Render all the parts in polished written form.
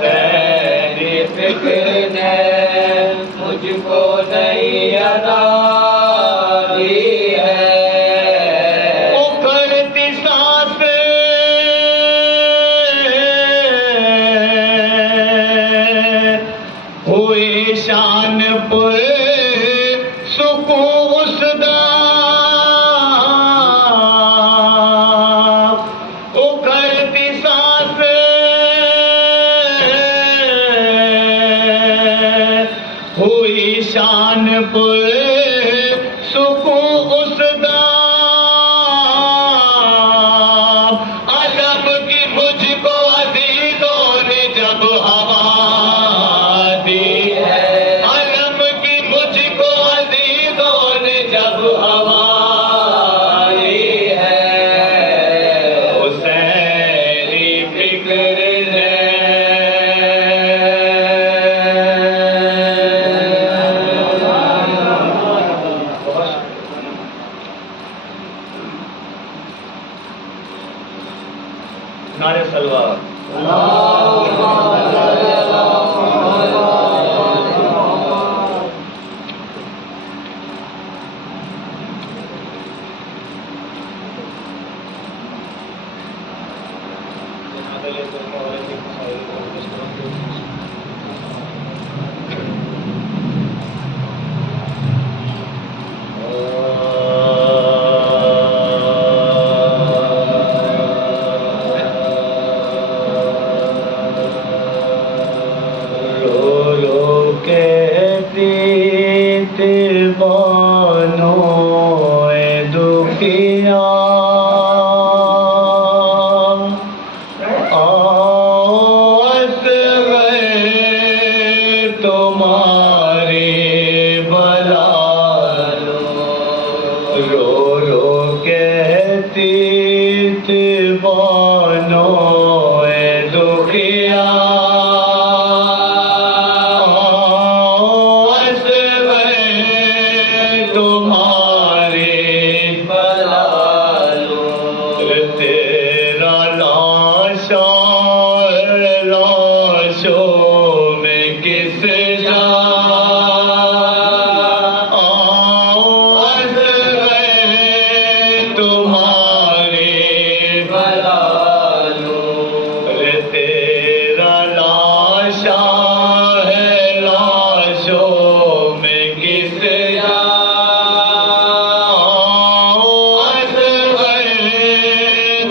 تیری فکر نے مجھ کو نہیں ادا دی ہے۔ اکھڑتی سانس ہوئی شان پر سکون اس دا، اکھڑتی سانس ہوئی شان پر سکون اس دا، علم کی مجھ کو عزیزوں نے جب ہوا دی ہے، علم کی مجھ کو عزیزوں نے جب ہوا دی ہے، حسینی فکر نے نعرہ سلوات۔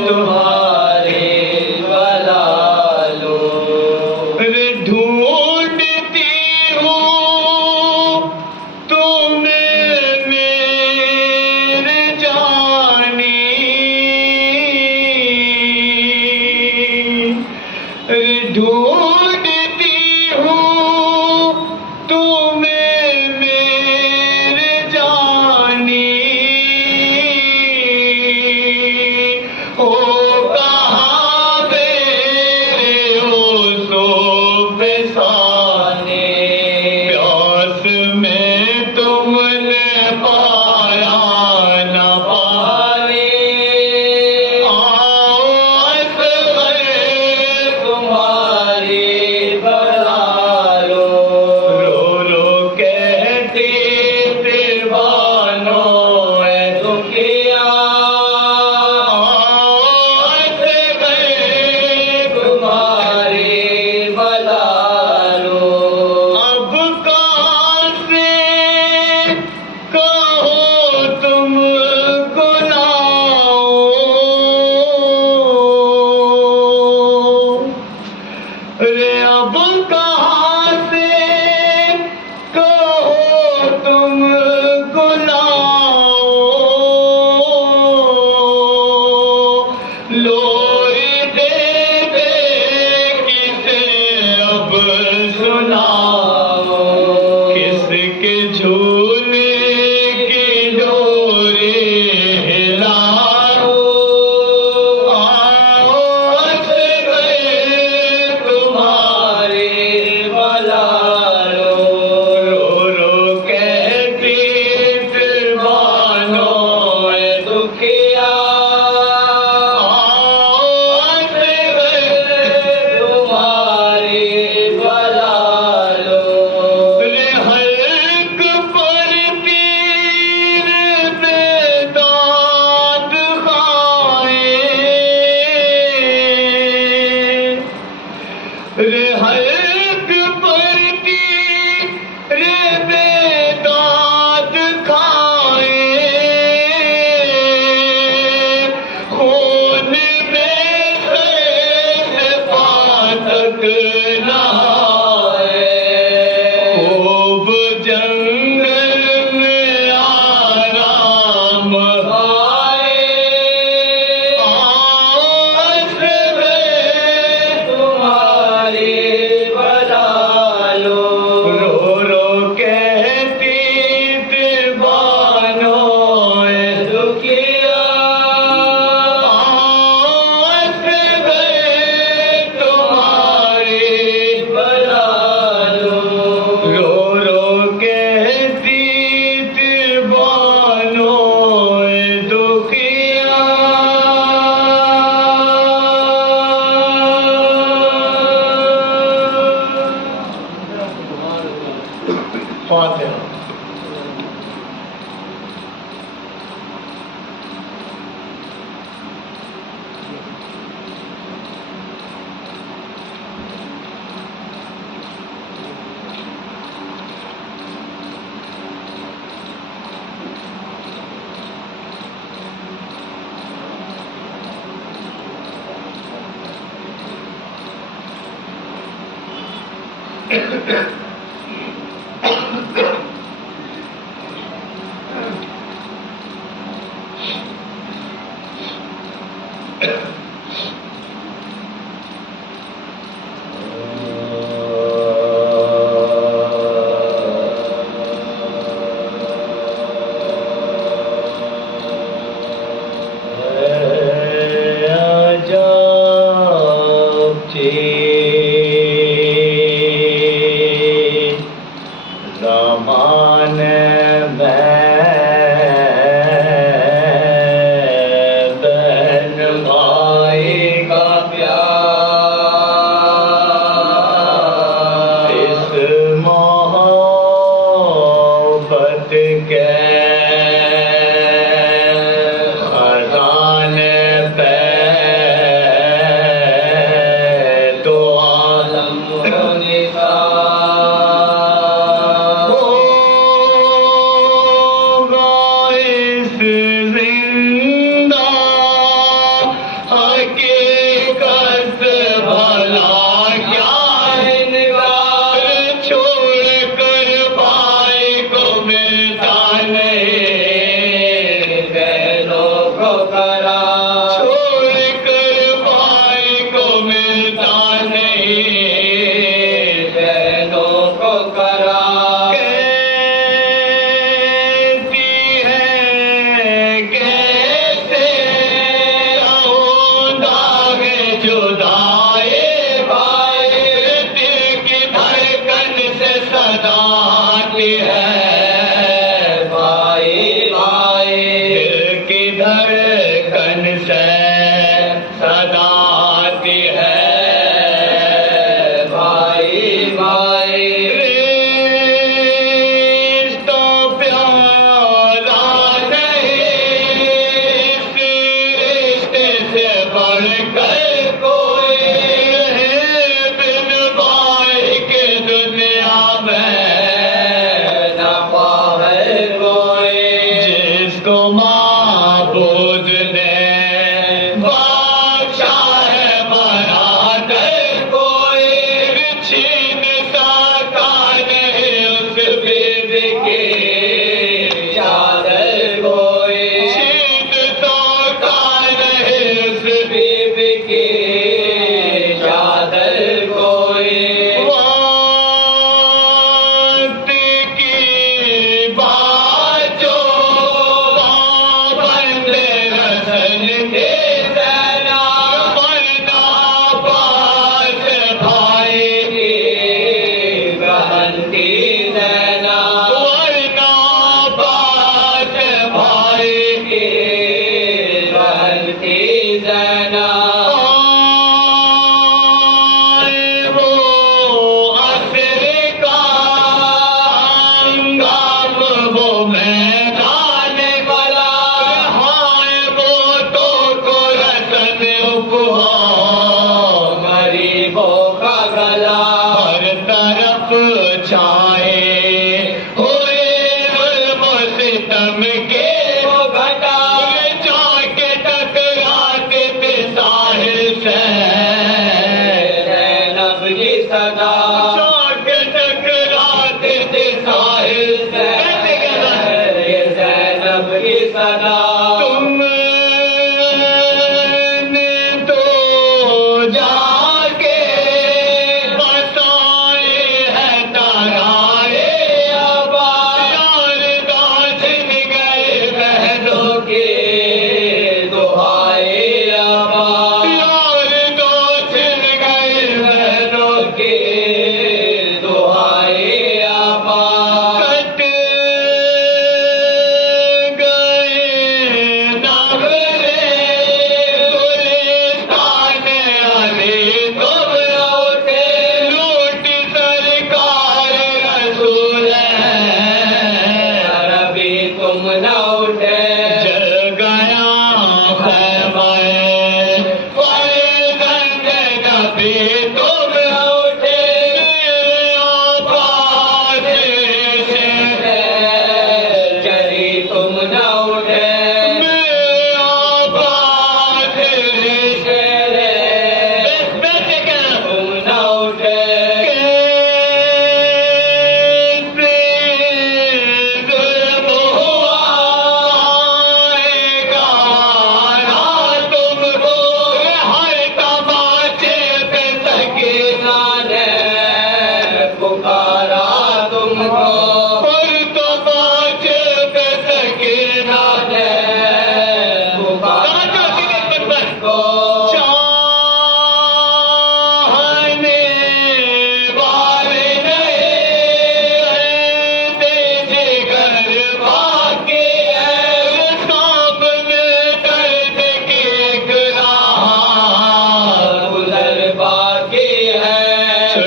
تمہاری بلا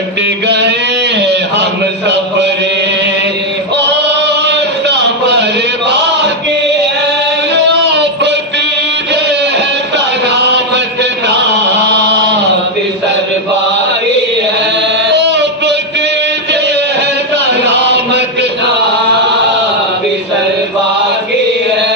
کٹ گئے ہم سفرے اور سفر باقی ہے بتیجے ہے سلامت نام سرباری ہے بتیجے ہے سلامت نام سرباری ہے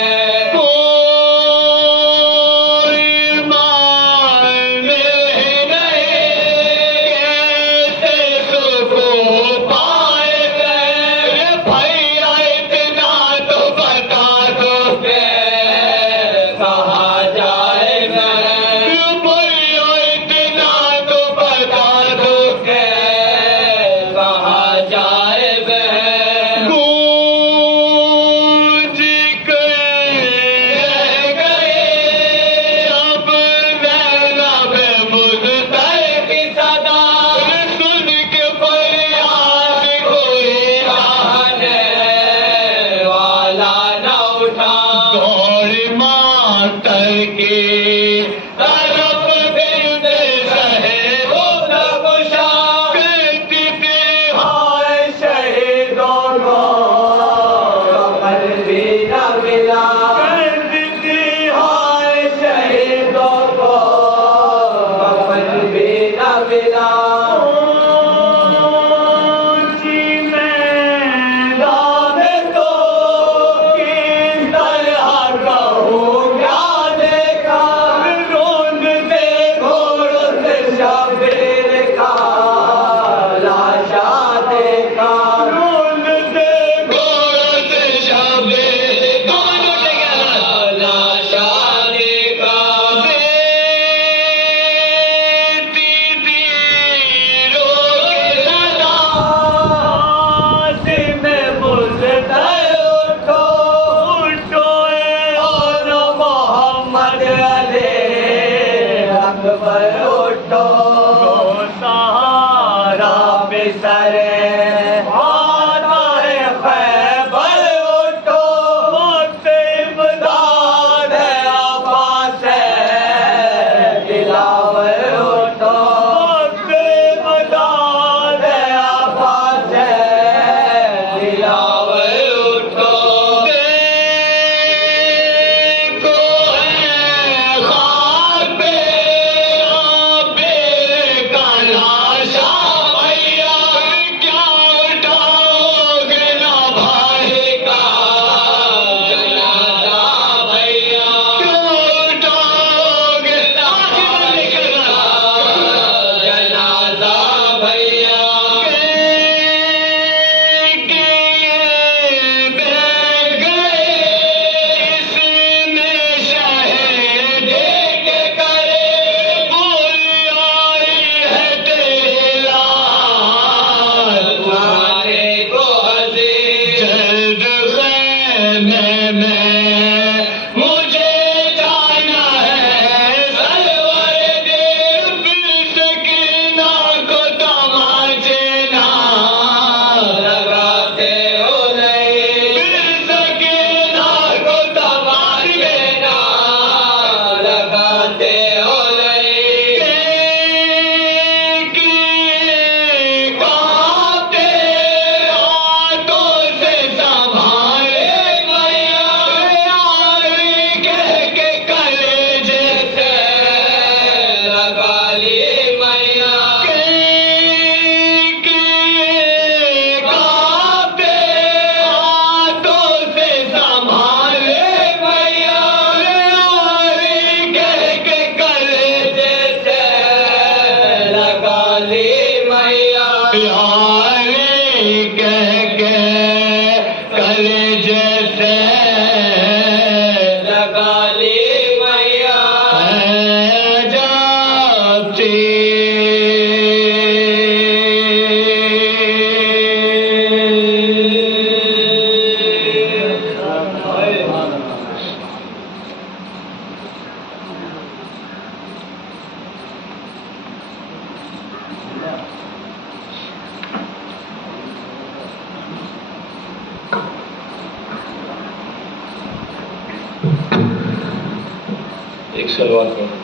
ایک سلوات کرو.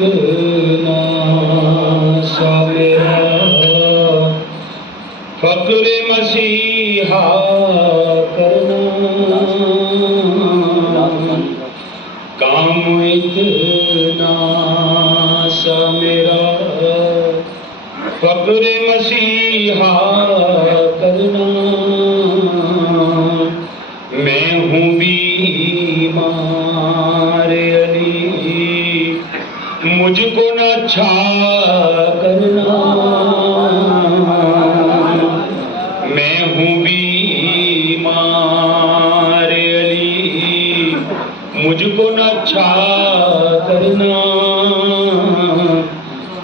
اتنا سا میرا فقر مسیحا کرنا کام اتنا سا میرا فقر مسیحا کرنا میں ہوں بیمار علی مجھ کو نہ اچھا کرنا میں ہوں بیمار علی مجھ کو نہ اچھا کرنا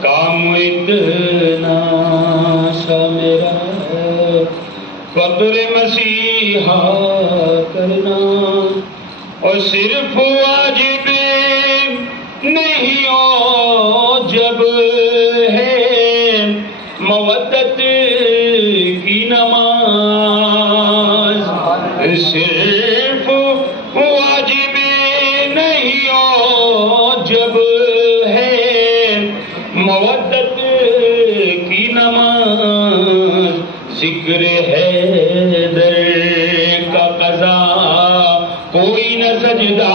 کام اتنا سا میرا فقر مسیحا کرنا اور صرف واجب نہیں ہو جب ہے مودت کی نماز صرف واجب نہیں ہو جب ہے مودت کی نماز ذکر ہے در کا قضا کوئی نہ سجدہ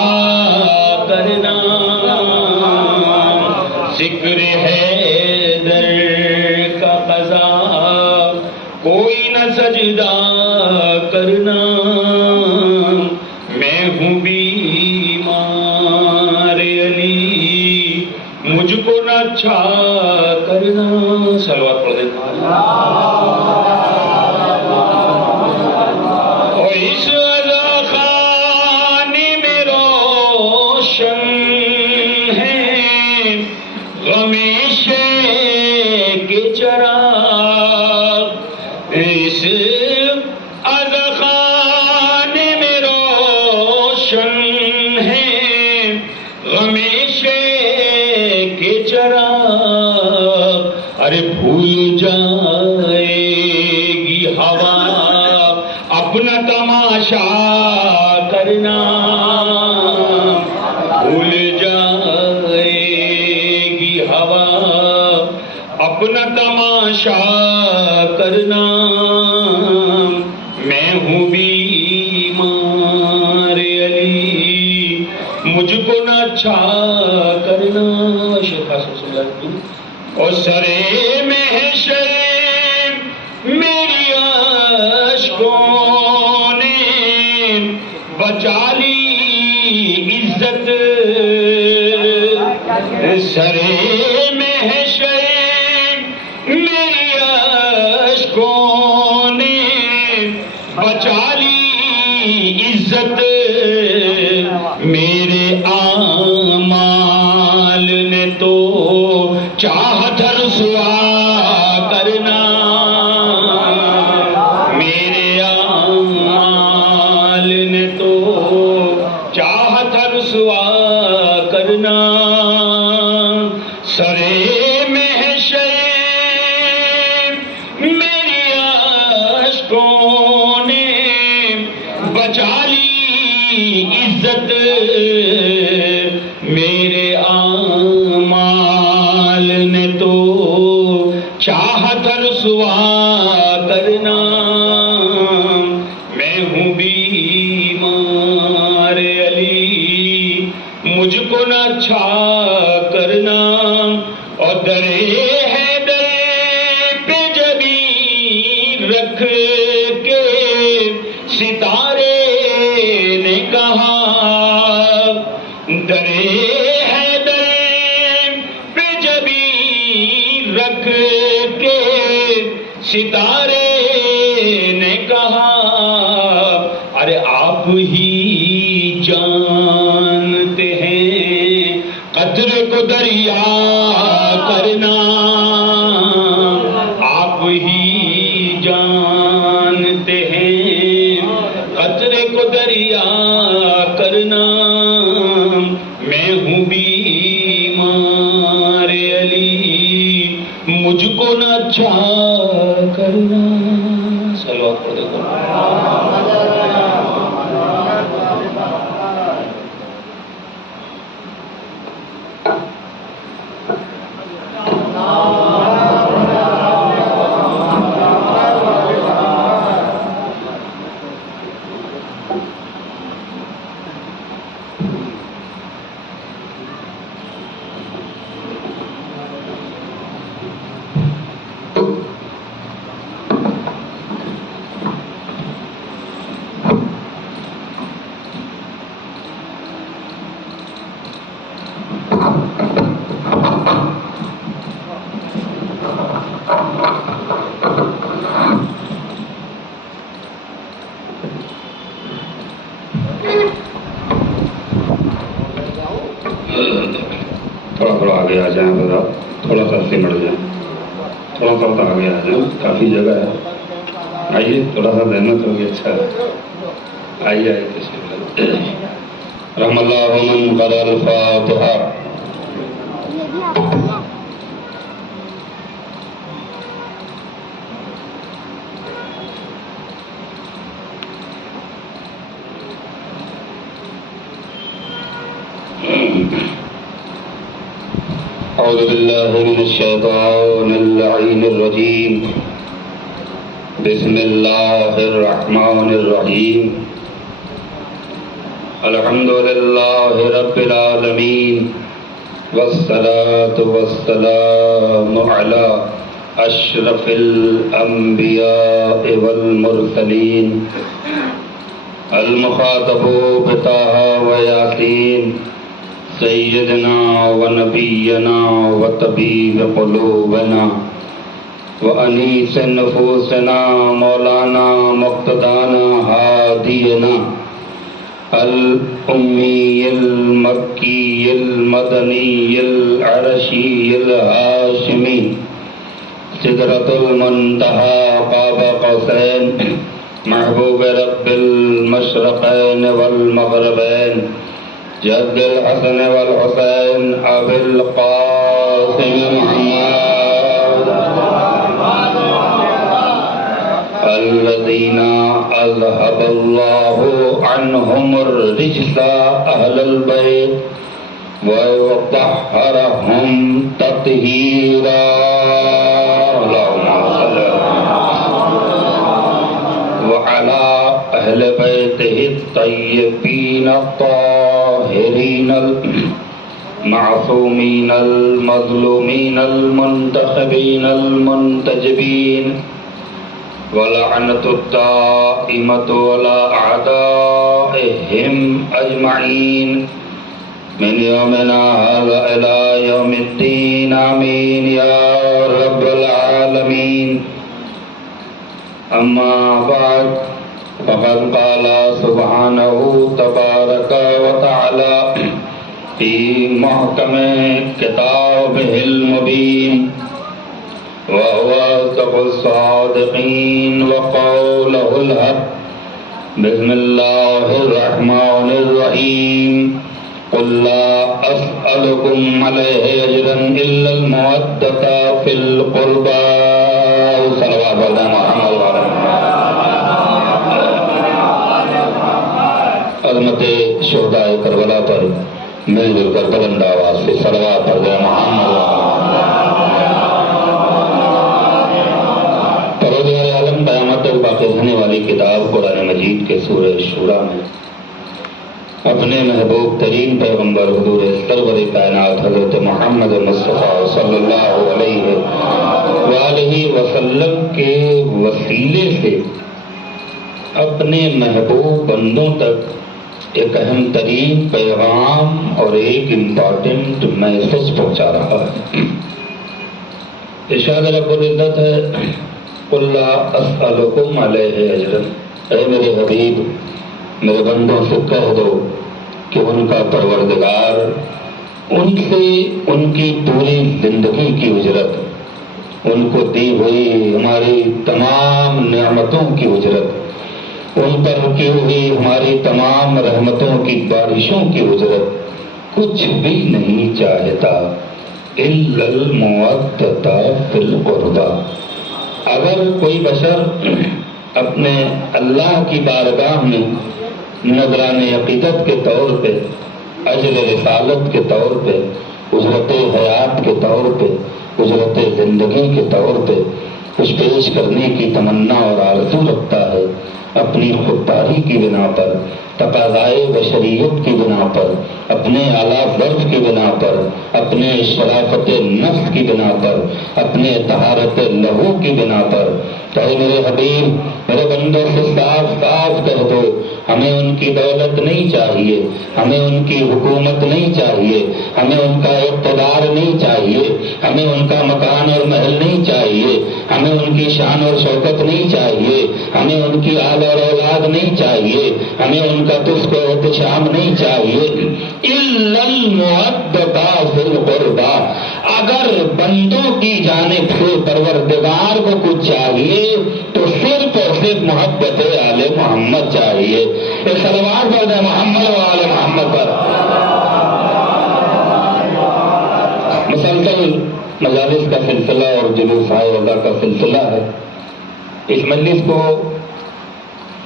کرنا ذکر ہے در کا قضا کوئی نہ سجدہ کرنا میں ہوں بیمار علی مجھ کو نہ اچھا کرنا صلوات پڑھ دیتا اور اس خانے میں روشن ہے غمیشے کے چراغ اس خانے میں روشن ہے غمیشے کے چراغ ارے بھول جائے گی ہوا اپنا تماشا کرنا بھول جائے گی ہوا اپنا تماشا کرنا میں ہوں بیمار علی مجھ کو نہ اچھا کرنا شیخ حسن صلی اللہ علیہ وسلم اور سرے محشر میری اشکوں نے بچا لی عزت سرے محشر میری اشکوں نے بچا لی عزت میرے اعمال نے تو چاہت رسوا کرنا میرے اعمال نے تو چاہت رسوا کرنا سرے محشر میری اشکوں نے بچا لی عزت میرے اعمال نے تو چاہت رسوا کرنا میں ہوں بیمار علی مجھ کو نہ اچھا کرنا اور درے حیدر پہ جبین رکھ کے ستارے نے کہا درے حیدر پہ جبین رکھ کے ستارے نے کہا ارے آپ ہی جانتے ہیں قطرے کو دریا کرنا آپ ہی جانتے ہیں قطرے کو دریا کرنا میں ہوں بیمار علی مجھ کو نہ اچھا کرنا صلوات پڑھ دیتا ہوں مڑ جائیں. تھوڑا سا تو آگے آ جائیں, کافی جگہ ہے. آئیے, تھوڑا سا زحمت ہوگی. اچھا آئیے آئیے تشریف لائیے. رحم اللہ من قرأ الفاتحہ. اعوذ باللہ من الشیطان اللعین الرجیم. بسم اللہ الرحمن الرحیم. الحمد للہ رب العالمین والصلاة والسلام علی اشرف الانبیاء والمرسلین المخاطب بطہ و یاسین سیدنا و نبینا و طبیب قلوبنا و انیس نفوسنا مولانا مقتدانا ہادینا الامی المکی المدنی العرشی الہاشمی سدرۃ المنتہی قاب قوسین محبوب رب المشرقین والمغربین جد الحسن والحسین ابی القاسم محمد الذین اذهب اللہ عنہم الرجس اہل البیت وطہرہم تطہیرا. وعلى أهل بيته الطيبين الطاهرين المعصومين المظلومين المنتخبين المنتجبين ولعنة الدائمة على أعدائهم أجمعين من يومنا هذا إلى يوم الدين. آمين يا رب العالمين. اما بعد فقد قال سبحانه تبارك وتعالى في محكم كتابه المبين وهو أصدق الصادقين وقوله الحق. بسم الله الرحمن الرحيم. قل لا أسألكم عليه أجرا إلا المودة في القربى. صلوات الله محمد عظمت شہداء کربلا پر مل جل کر بلند آواز سے صلوات پڑھ دیں محمد. پروردگار عالم قیامت تک باقی رہنے والی کتاب قرآن مجید کے سورہ شورا میں اپنے محبوب ترین پیغمبر حضور سرور کائنات حضرت محمد مصطفیٰ صلی اللہ علیہ وآلہ وسلم کے وسیلے سے اپنے محبوب بندوں تک ایک اہم ترین پیغام اور ایک امپورٹنٹ میسج پہنچا رہا ہے. ارشاد رب العزت ہے قل لا اسألکم علیہ اجرا. اے میرے حبیب میرے بندوں سے کہہ دو کہ ان کا پروردگار ان سے ان کی پوری زندگی کی اجرت, ان کو دی ہوئی ہماری تمام نعمتوں کی اجرت, ان پر کی ہوئی ہماری تمام رحمتوں کی بارشوں کی اجرت کچھ بھی نہیں چاہتا الا المودۃ فی القربى. اگر کوئی بشر اپنے اللہ کی بارگاہ میں نذران عقیدت کے طور پہ, اجر رسالت کے طور پہ, اجرت حیات کے طور پہ, اجرت زندگی کے طور پہ کچھ پیش کرنے کی تمنا اور آرزو رکھتا ہے, اپنی خودداری کی بنا پر, تقاضائے بشریت کی بنا پر, اپنے اعلیٰ ظرف کی بنا پر, اپنے شرافت نفس کی بنا پر, اپنے طہارت لہو کی بنا پر, تو میرے حبیب میرے بندوں سے صاف صاف کہہ دو، ہمیں ان کی دولت نہیں چاہیے، ہمیں ان کی حکومت نہیں چاہیے، ہمیں ان کا اقتدار نہیں چاہیے، ہمیں ان کا مکان اور محل نہیں چاہیے، ہمیں ان کی شان اور شوکت نہیں چاہیے، ہمیں ان کی آل اور اولاد نہیں چاہیے، ہمیں ان کا تجھ کو احتشام نہیں چاہیے، الا المودۃ فی القربیٰ، اگر بندوں کی جانب سے پروردگار کو کچھ چاہیے تو صرف اور صرف محبت آل محمد چاہیے۔ ایک صلوات پڑھ دیں محمد و آل محمد پر۔ مسلسل مجالس کا سلسلہ اور جلوس رضا کا سلسلہ ہے۔ اس مجلس کو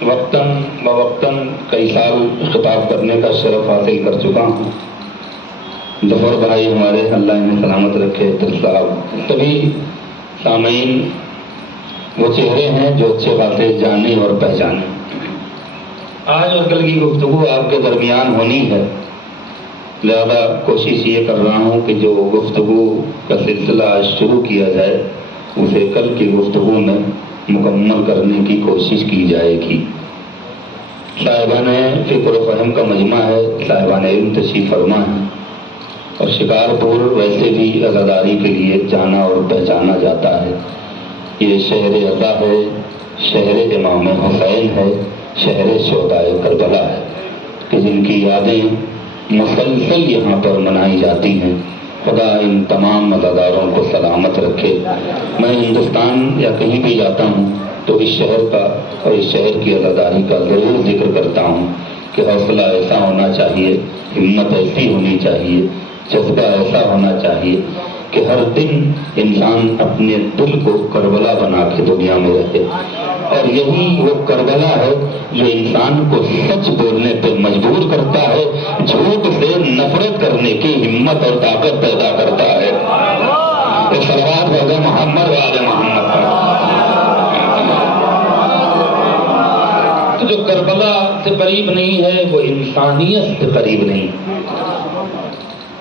وقتاً بوقتاً کئی سال خطاب کرنے کا شرف حاصل کر چکا ہوں۔ ظفر بھائی ہمارے، اللہ انہیں سلامت رکھے، صاحب، سبھی سامعین وہ چہرے ہیں جو اچھے خاصے جانے اور پہچانے۔ آج اور کل کی گفتگو آپ کے درمیان ہونی ہے، لہذا کوشش یہ کر رہا ہوں کہ جو گفتگو کا سلسلہ آج شروع کیا جائے اسے کل کی گفتگو میں مکمل کرنے کی کوشش کی جائے گی۔ صاحبان فکر و فہم کا مجمع ہے، صاحبان علم تشریف فرما ہے، اور شکارپور ویسے بھی عزاداری کے لیے جانا اور پہچانا جاتا ہے۔ یہ شہر عزا ہے، شہر امام حسین ہے، شہر شہدائے کربلا ہے کہ جن کی یادیں مسلسل یہاں پر منائی جاتی ہیں۔ خدا ان تمام عزاداروں کو سلامت رکھے۔ میں ہندوستان یا کہیں بھی جاتا ہوں تو اس شہر کا اور اس شہر کی عزاداری کا ضرور ذکر کرتا ہوں کہ حوصلہ ایسا ہونا چاہیے، ہمت ایسی ہونی چاہیے، جذبہ ایسا ہونا چاہیے کہ ہر دن انسان اپنے دل کو کربلا بنا کے دنیا میں رہے، اور یہی وہ کربلا ہے جو انسان کو سچ بولنے پہ مجبور کرتا ہے، جھوٹ سے نفرت کرنے کی ہمت اور طاقت پیدا کرتا ہے۔ تو صلوات پڑھیں محمد و آل محمد پر۔ تو جو کربلا سے قریب نہیں ہے وہ انسانیت سے قریب نہیں۔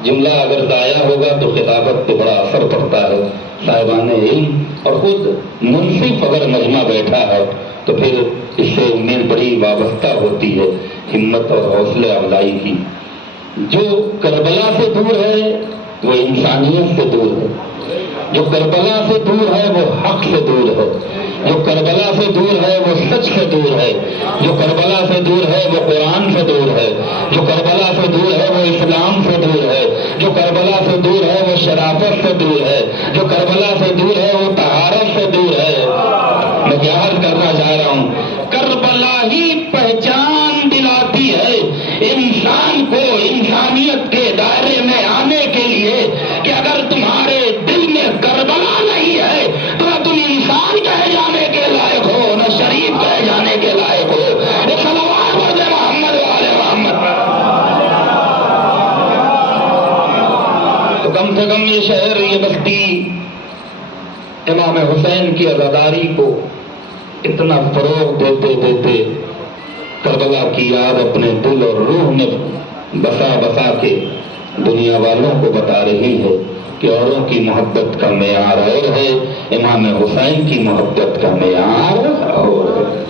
جملہ اگر ضائع ہوگا تو خطابت پہ بڑا اثر پڑتا ہے۔ صاحبان علم اور خود منصف اگر مجمع بیٹھا ہے تو پھر اس سے امید بڑی وابستہ ہوتی ہے ہمت اور حوصلہ افزائی کی۔ جو کربلا سے دور ہے وہ انسانیت سے دور ہے، جو کربلا سے دور ہے وہ حق سے دور ہے، جو کربلا سے دور ہے وہ سچ سے دور ہے، جو کربلا سے دور ہے وہ قرآن سے دور ہے، جو کربلا سے دور ہے وہ اسلام سے دور ہے، جو کربلا سے دور ہے وہ شرافت سے دور ہے، جو کربلا سے دور ہے وہ طہارت سے دور ہے۔ میں کیا عرض کرنا چاہ رہا ہوں، کربلا ہی پہچان دلاتی ہے انسان کو انسانیت کے دائرے میں آنے کے لیے کہ اگر تمہارے دل میں کربلا نہیں ہے تو نہ تم انسان کہے جانے کے لائق ہو، نہ شریف کہے جانے کے لائق ہو۔ ایک صلوات پڑھ دیں محمد و آل محمد پر۔ تو کم سے کم یہ شہر، یہ بستی امام حسین کی عزاداری کو اتنا فروغ دیتے دیتے کربلا کی یاد اپنے دل اور روح میں بسا بسا کے دنیا والوں کو بتا رہی ہے کہ اوروں کی محبت کا معیار اور ہے، امام حسین کی محبت کا معیار اور ہے۔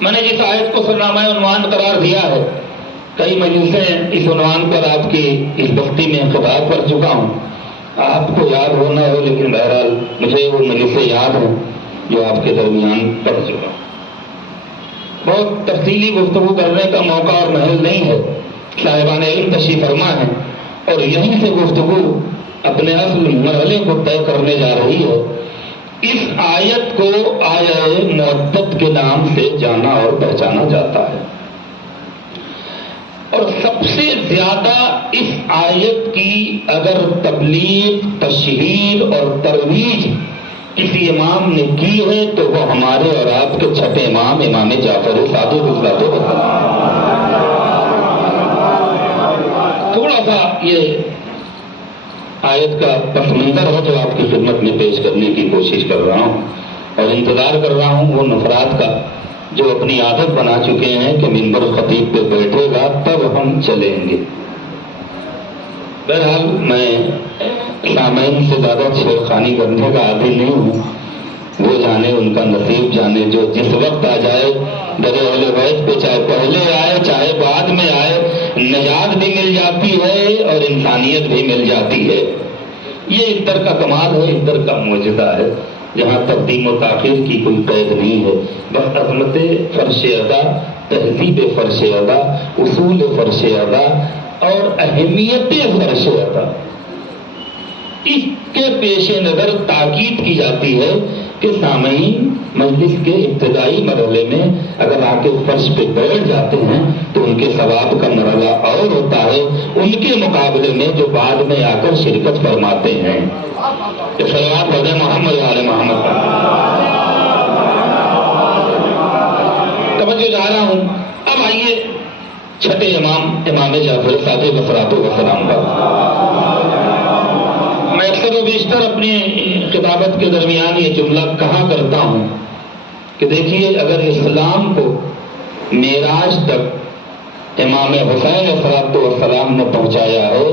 میں نے جس آیت کو سرنامہ عنوان قرار دیا ہے، کئی مجلسیں اس عنوان پر آپ کی اس بستی میں خطاب کر چکا ہوں، آپ کو یاد ہو نہ ہو، لیکن بہرحال مجھے وہ مجلسیں یاد ہیں جو آپ کے درمیان پڑھ چکا ہوں۔ بہت تفصیلی گفتگو کرنے کا موقع اور محل نہیں ہے، صاحبان علم تشریف فرما ہے، اور یہیں سے گفتگو اپنے اصل مرحلے کو طے کرنے جا رہی ہے۔ اس آیت کو آیہ مودت کے نام سے جانا اور پہچانا جاتا ہے، اور سب سے زیادہ اس آیت کی اگر تبلیغ، تشہیر اور ترویج کسی امام نے کی ہے تو وہ ہمارے اور آپ کے چھٹے امام امام جعفر صادق علیہ السلام۔ تھوڑا سا یہ آیت کا پس منظر ہے جو آپ کی خدمت میں پیش کرنے کی کوشش کر رہا ہوں، اور انتظار کر رہا ہوں وہ نفرات کا جو اپنی عادت بنا چکے ہیں کہ منبر خطیب پہ بیٹھے گا تب ہم چلیں گے۔ بہرحال میں سامعین سے زیادہ چھیڑخانی کرنے کا عادی نہیں ہوں، وہ جانے ان کا نصیب جانے، جو جس وقت آ جائے در اہل بیت پہ، چاہے پہلے آئے چاہے بعد میں آئے، نجات بھی مل جاتی ہے اور انسانیت بھی مل جاتی ہے۔ یہ اس در کا کمال ہے، اس در کا معجزہ ہے، جہاں تقدیم و تاخیر کی کوئی قید نہیں ہے، بس عظمت فرش ادا، تہذیب فرش ادا، اصول فرش ادا اور اہمیت فرش ادا، اس کے پیش نظر تاکید کی جاتی ہے کہ سامعین مجلس کے ابتدائی مرحلے میں اگر آ کے فرش پہ بیٹھ جاتے ہیں تو ان کے ثواب کا مرحلہ اور ہوتا ہے ان کے مقابلے میں جو بعد میں آ کر شرکت فرماتے ہیں۔ کہ صلوات پڑھیں محمد علیہ محمد پر۔ توجہ جا رہا ہوں، اب آئیے چھٹے امام جعفر صادق والسلام پر۔ میں اکثر و بیشتر اپنی خطابت کے درمیان یہ جملہ کہا کرتا ہوں کہ دیکھیے، اگر اسلام کو معراج تک امام حسین والسلام نے پہنچایا ہے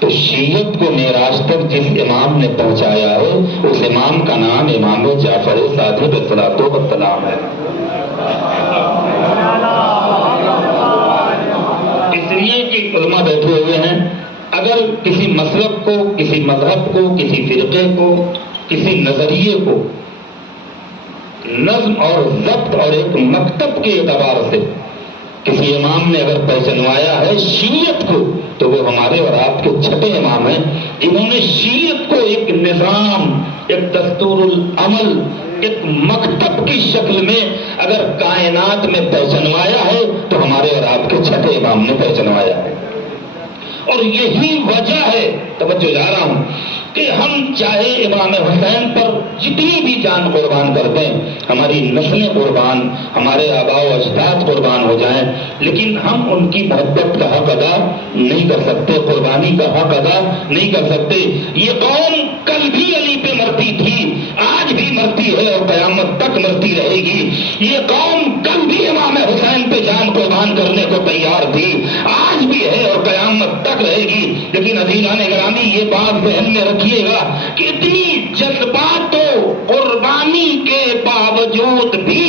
تو شیعت کو معراج تک جس امام نے پہنچایا ہے اس امام کا نام امام جعفر صادق والسلام ہے۔ اس لیے کہ علماء بیٹھے ہوئے ہیں، اگر کسی مسلک کو، کسی مذہب کو، کسی فرقے کو، کسی نظریے کو نظم اور ضبط اور ایک مکتب کے اعتبار سے کسی امام نے اگر پہچنوایا ہے شیعت کو تو وہ ہمارے اور آپ کے چھٹے امام ہیں، جنہوں نے شیعت کو ایک نظام، ایک دستور العمل، ایک مکتب کی شکل میں اگر کائنات میں پہچنوایا ہے تو ہمارے اور آپ کے چھٹے امام نے پہچنوایا ہے۔ اور یہی وجہ ہے، توجہ جا رہا ہوں، کہ ہم چاہے امام حسین پر جتنی بھی جان قربان کر دیں، ہماری نسلیں قربان، ہمارے آباء و اجداد قربان ہو جائیں، لیکن ہم ان کی محبت کا حق ادا نہیں کر سکتے، قربانی کا حق ادا نہیں کر سکتے۔ یہ قوم کل بھی علی پہ مرتی تھی، آج بھی مرتی ہے اور قیامت تک مرتی رہے گی۔ یہ قوم کل بھی امام حسین پہ جان قربان کرنے کو تیار تھی، آج بھی ہے اور قیامت تک رہے گی۔ لیکن عزیزان گرامی، یہ بات ذہن میں رکھیے گا کہ اتنی جذبات و قربانی کے باوجود بھی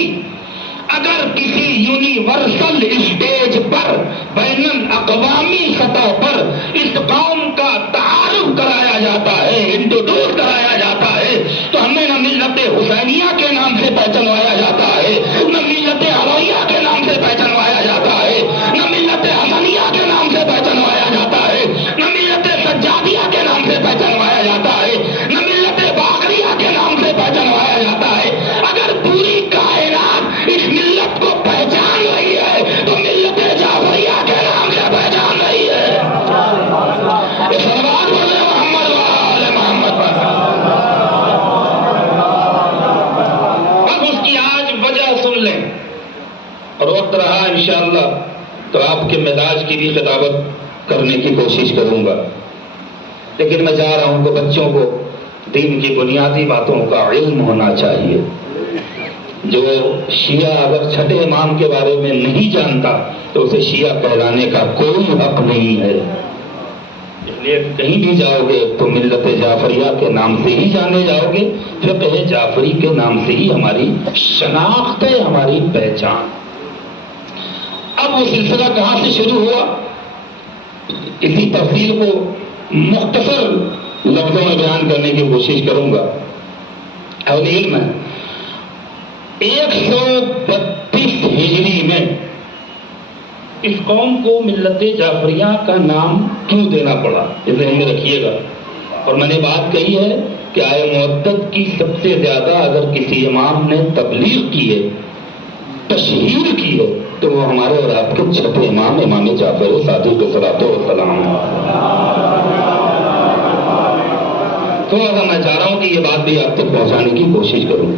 اگر کسی یونیورسل اسٹیج پر، بین الاقوامی سطح پر اس قوم کا تعارف کرایا جاتا ہے، انٹروڈیوس کرایا جاتا ہے، تو ہمیں نہ ملت حسینیہ کے نام سے پہچانوایا جاتا ہے، نہ ملت علویہ کے نام سے پہچانوایا جاتا ہے، نہ ملت حسنیہ کے نام سے پہچانوایا جاتا ہے، نہ ملت سجادیہ کے نام سے پہچانوایا جاتا ہے، نہ ملت باقریہ کے نام سے پہچانوایا جاتا ہے۔ اگر پوری کائنات اس ملت کو پہچان رہی ہے تو ملت جعفریہ کے نام سے پہچان رہی ہے۔ صلوات پڑھیں محمد وآل محمد پر۔ اب اس کی آج وجہ سن لیں، اور وقت رہا انشاءاللہ تو آپ کے مزاج کی بھی خطابت کرنے کی کوشش کروں گا، لیکن میں چاہ رہا ہوں کہ بچوں کو دین کی بنیادی باتوں کا علم ہونا چاہیے۔ جو شیعہ اگر چھٹے امام کے بارے میں نہیں جانتا تو اسے شیعہ کہلانے کا کوئی حق نہیں ہے۔ اس لیے کہیں بھی جاؤ گے تو ملت جعفریہ کے نام سے ہی جانے جاؤ گے، فقہ جعفری کے نام سے ہی ہماری شناخت ہے، ہماری پہچان۔ اب وہ سلسلہ کہاں سے شروع ہوا، اسی تفصیل کو مختصر لفظوں میں بیان کرنے کی کوشش کروں گا۔ اہل علم ہے 132 ہجری میں اس قوم کو ملت جعفریہ کا نام کیوں دینا پڑا، یہ ذہن میں رکھیے گا۔ اور میں نے بات کہی ہے کہ آئے مودت کی سب سے زیادہ اگر کسی امام نے تبلیغ کی ہے، تشہیر کی ہے، تو وہ ہمارے اور آپ کے چھٹے امام امام جعفر صادق والسلام ہیں۔ تھوڑا سا میں چاہ رہا ہوں کہ یہ بات بھی آپ تک پہنچانے کی کوشش کروں۔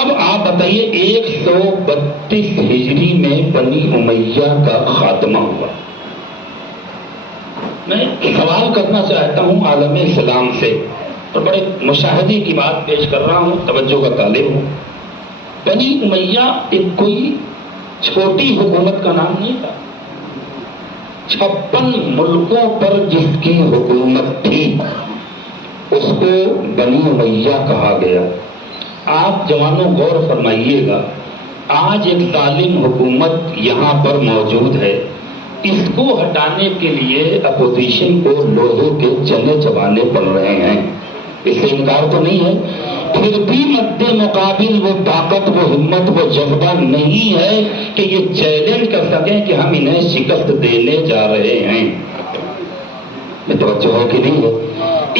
اب آپ بتائیے 132 ہجری میں بنی امیہ کا خاتمہ ہوا۔ میں سوال کرنا چاہتا ہوں عالم اسلام سے، اور بڑے مشاہدے کی بات پیش کر رہا ہوں، توجہ کا طالب ہوں۔ بنی امیہ ایک کوئی چھوٹی حکومت کا نام نہیں تھا، 56 ملکوں پر جس کی حکومت تھی اس کو بنی امیہ کہا گیا۔ آپ جوانوں غور فرمائیے گا، آج ایک ظالم حکومت یہاں پر موجود ہے، اس کو ہٹانے کے لیے اپوزیشن کو لوہے کے چنے چبانے پڑ رہے ہیں، اس سے انکار تو نہیں ہے، پھر بھی مد مقابل وہ طاقت، وہ ہمت، وہ جذبہ نہیں ہے کہ یہ چیلنج کر سکیں کہ ہم انہیں شکست دینے جا رہے ہیں۔ توجہ ہے کہ نہیں ہے؟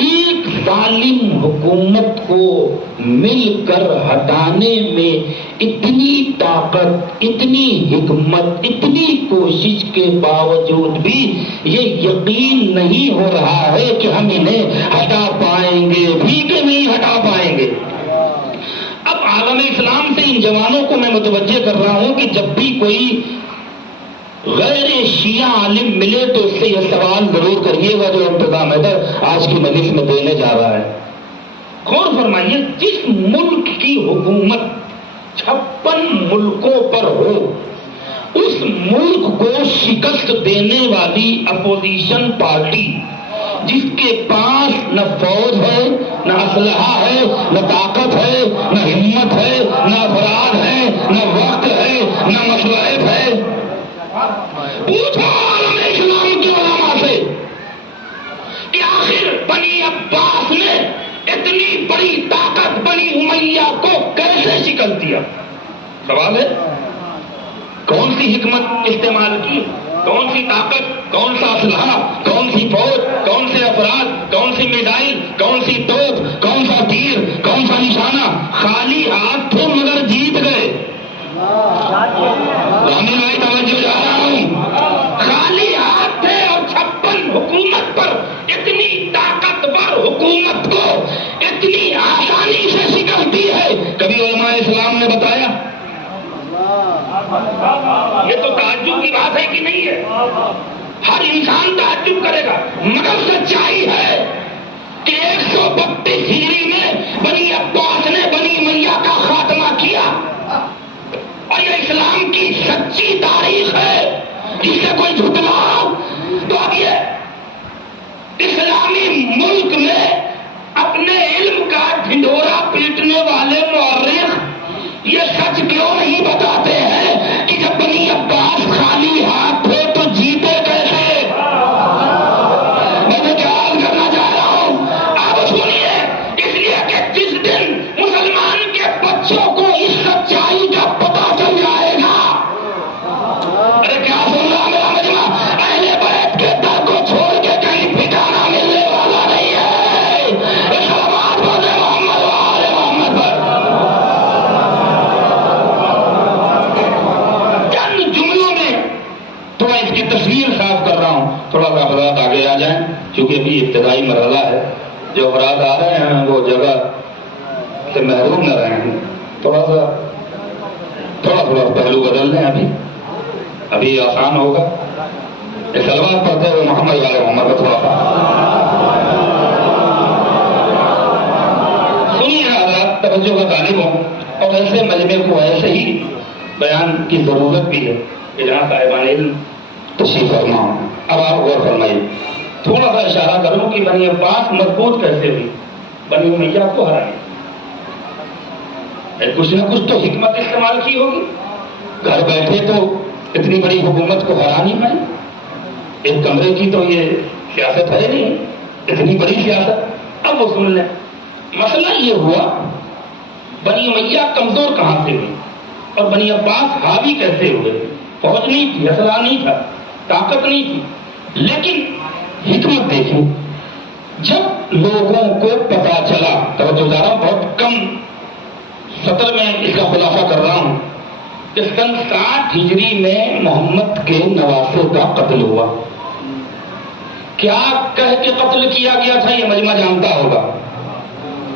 ایک ظالم حکومت کو مل کر ہٹانے میں اتنی طاقت، اتنی حکمت، اتنی کوشش کے باوجود بھی یہ یقین نہیں ہو رہا ہے کہ ہم انہیں ہٹا پائیں گے بھی کہ نہیں ہٹا پائیں گے۔ اب عالم اسلام سے ان جوانوں کو میں متوجہ کر رہا ہوں کہ جب بھی کوئی غیر شیعہ عالم ملے تو اس سے یہ سوال ضرور کریے گا جو انتظام حیدر آج کی مجلس میں دینے جا رہا ہے۔ غور فرمائیے، جس ملک کی حکومت 56 ملکوں پر ہو، اس ملک کو شکست دینے والی اپوزیشن پارٹی جس کے پاس نہ فوج ہے، نہ اسلحہ ہے، نہ طاقت ہے، نہ ہمت ہے، نہ افراد ہے، نہ وقت ہے، نہ مصلحت ہے، پوچھو عالم اسلام کے علماء سے کہ آخر بنی عباس نے اتنی بڑی طاقت بنی امیہ کو کیسے شکست دیا؟ سوال ہے، کون سی حکمت استعمال کی، کون سی طاقت، کون سا اسلحہ، کون سی فوج، کون سے افراد، کون سی میزائل، کون سی توپ، کون سا تیر، کون سا نشانہ؟ خالی ہاتھ تھے مگر جیت گئے۔ میں توجہ جا رہا ہوں، خالی ہاتھ تھے اور 56 حکومت پر اتنی طاقتور حکومت کو اتنی آسانی سے شکست دی ہے، کبھی علماء اسلام نے بتایا؟ یہ تو تعجب کی بات ہے کہ نہیں ہے؟ ہر انسان تعجب کرے گا، مگر سچائی ہے کہ 132 ہجری میں بنی عباس نے بنی امیہ کا خاتمہ کیا، اور یہ اسلام کی سچی تاریخ ہے، جس سے کوئی جھٹلا تو اب یہ اسلامی ملک میں اپنے علم کا ڈھنڈورا پیٹنے والے مورخ یہ سچ کیوں نہیں بتاتے ہیں کہ جب بنی عباس خالی ہاتھ تھے تو جیتے کیسے؟ میں کیا عرض کرنا چاہ رہا ہوں، آپ سنیے، اس لیے کہ جس دن مسلمان کے بچوں کو اس سچائی کا پتہ چل جائے گا، ارے کیا سن رہا میرا مجمع، اہل بیت کے در کو چھوڑ کے کہیں ٹھکانہ ملنے والا نہیں ہے۔ سلامات بولے محمد و آل محمد پر۔ چند جملوں میں تھوڑا اس کی تصویر صاف کر رہا ہوں، تھوڑا سا افراد آگے آ جائیں کیونکہ ابھی ابتدائی مرحلہ ہے، جو افراد آ رہے ہیں وہ جگہ سے محروم نہ رہے ہیں، تھوڑا پہلو بدل لیں، ابھی آسان ہوگا۔ سلوات پڑھتے ہوئے محمد والے محمد کو تھوڑا سنیے حضرات، توجہ کا طالب ہوں، اور ایسے مجمع کو ایسے ہی بیان کی ضرورت بھی ہے کہ جہاں صاحبان علم تشریف فرما ہوں۔ اب آپ غور فرمائیے، تھوڑا سا اشارہ کروں کہ بنی عباس مضبوط کیسے ہوئی، بنی امیہ کو ہرائی، کچھ نہ کچھ تو حکمت استعمال کی ہوگی، گھر بیٹھے تو اتنی بڑی حکومت کو ہرا نہیں پائی، ایک کمرے کی تو یہ سیاست ہے نہیں، اتنی بڑی سیاست۔ اب وہ سن لیں، مسئلہ یہ ہوا بنی امیہ کمزور کہاں سے ہوئی اور بنی عباس حاوی کیسے ہوئے؟ فوج نہیں تھی، اسلحہ نہیں تھا، طاقت نہیں تھی، لیکن حکمت دیکھیں، جب لوگوں کو پتا چلا، توجہ دارا بہت کم سطر میں اس کا خلاصہ کر رہا ہوں، کہ سن 60 ہجری میں محمد کے نواسے کا قتل ہوا۔ کیا کہہ کے قتل کیا گیا تھا یہ مجمع جانتا ہوگا،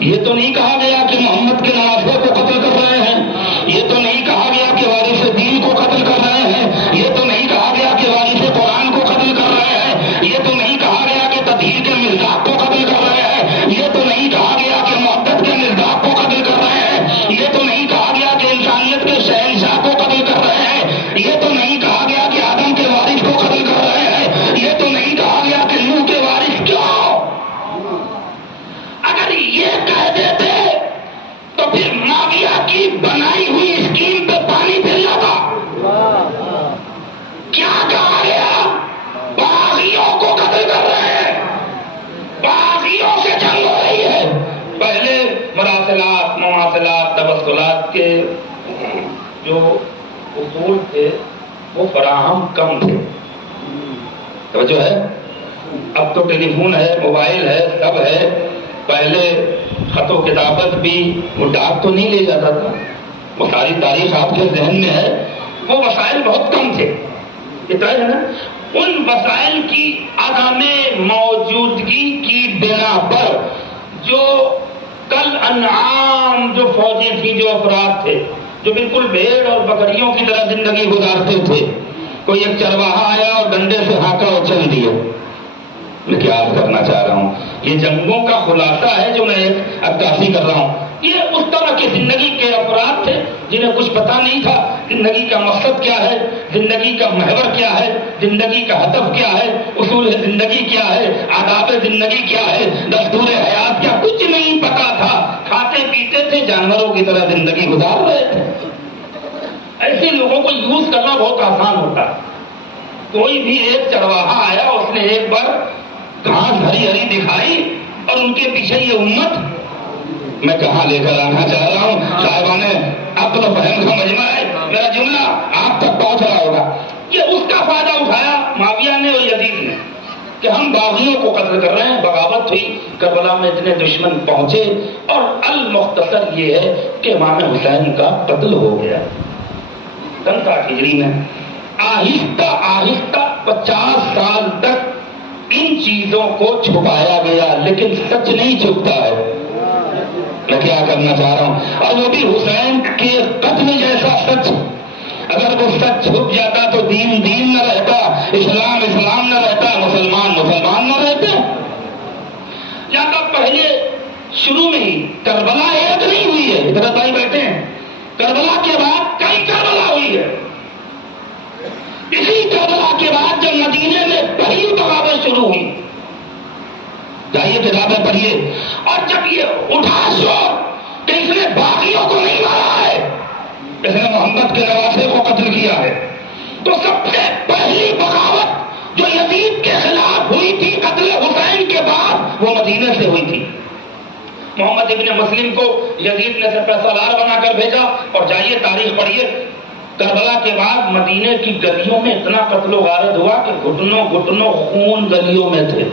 یہ تو نہیں کہا گیا کہ محمد کے نواسے کو قتل کر رہے ہیں، یہ تو نہیں کہا گیا کہ وارث دین کو قتل کر رہے ہیں، یہ تو نہیں کہا گیا کہ وارث قرآن کو قتل کر رہے ہیں، یہ تو نہیں کہا گیا کہ تطہیر کے مصداق کو قتل کر رہے ہیں، یہ تو نہیں کہا گیا کہ محبت کے مصداق کو قتل کر رہے ہیں، یہ تو نہیں کہا گیا کہ انسانیت کے شہنشاہ کو قتل کر رہے ہیں، یہ تو نہیں کہا گیا کہ آدم کے وارث کو قتل کر رہے ہیں، یہ تو نہیں کہا گیا کہ نوح کے وارث۔ کیوں؟ اگر یہ کہہ دیتے کی بنائی ہوئی اسکیم پہ پانی پھر جاتا. کیا کہا گیا؟ باغیوں کو قتل کر رہے ہیں, باغیوں سے جنگ ہو رہی ہے. پہلے مراسلات, مواصلات, تبصرات کے جو اصول تھے وہ فراہم کم تھے. توجہ ہے؟ اب تو ٹیلی فون ہے, موبائل ہے, سب ہے. پہلے خط و کتابت بھی وہ ڈاک تو نہیں لے جاتا تھا. وہ ساری تاریخ آپ کے ذہن میں ہے. وہ وسائل بہت کم تھے. اتنا ہے نا, ان وسائل کی عدم موجودگی کی بنا پر جو کل انعام جو فوجیں تھیں, جو افراد تھے جو بالکل بھیڑ اور بکریوں کی طرح زندگی گزارتے تھے, کوئی ایک چرواہا آیا اور ڈنڈے سے ہانکا اور چل دیا. میں کیا عرض کرنا چاہ رہا ہوں, یہ جنگوں کا خلاصہ ہے جو میں عکاسی کر رہا ہوں. یہ اس طرح کی زندگی کے افراد تھے جنہیں کچھ پتا نہیں تھا زندگی کا مقصد کیا ہے, زندگی کا محور کیا ہے, زندگی کا ہدف کیا ہے, اصول زندگی کیا ہے, آداب زندگی کیا ہے, دستور حیات کیا, کچھ نہیں پتا تھا. کھاتے پیتے تھے, جانوروں کی طرح زندگی گزار رہے تھے. ایسے لوگوں کو یوز کرنا بہت آسان ہوتا ہے. کوئی بھی ایک چرواہا آیا, اس نے ایک بار گھاس ہری ہری دکھائی اور ان کے پیچھے یہ امت, میں کہاں لے کر آنا چاہ رہا ہوں صاحبان, اب تو فہم کا مجمع ہے, میرا جملہ آپ تک پہنچ رہا ہوگا. یہ اس کا فائدہ اٹھایا معاویہ نے اور یزید نے کہ ہم باغیوں کو قتل کر رہے ہیں. بغاوت ہوئی, کربلا میں اتنے دشمن پہنچے, اور المختصر یہ ہے کہ امام حسین کا قتل ہو گیا 10 ہجری میں. آہستہ آہستہ 50 سال تک ان چیزوں کو چھپایا گیا, لیکن سچ نہیں چھپتا ہے. میں کیا کرنا چاہ رہا ہوں, اور وہ بھی حسین کے قتل جیسا سچ. اگر وہ سچ چھپ جاتا تو دین دین نہ رہتا, اسلام اسلام نہ رہتا, مسلمان مسلمان نہ رہتے. یا تو پہلے شروع میں ہی کربلا ایک نہیں ہوئی ہے, ادھر بھائی بیٹھے ہیں, کربلا کے بعد کئی کربلا ہوئی ہے. اسی کربلا کے بعد جب مدینے میں پہلی بغاوت شروع ہوئی, جائیے کتابیں پڑھیے, اور جب یہ اٹھا شور کہ اس نے باغیوں کو نہیں مارا ہے, اس نے محمد کے نواسے کو قتل کیا ہے, تو سب سے پہلی بغاوت جو یزید کے خلاف ہوئی تھی قتل حسین کے بعد, وہ مدینے سے ہوئی تھی. محمد ابن مسلم کو یزید نے سپہ سالار بنا کر بھیجا, اور جائیے تاریخ پڑھیے, کربلا کے بعد مدینے کی گلیوں میں اتنا قتل و غارت ہوا کہ گھٹنوں گھٹنوں خون گلیوں میں تھے.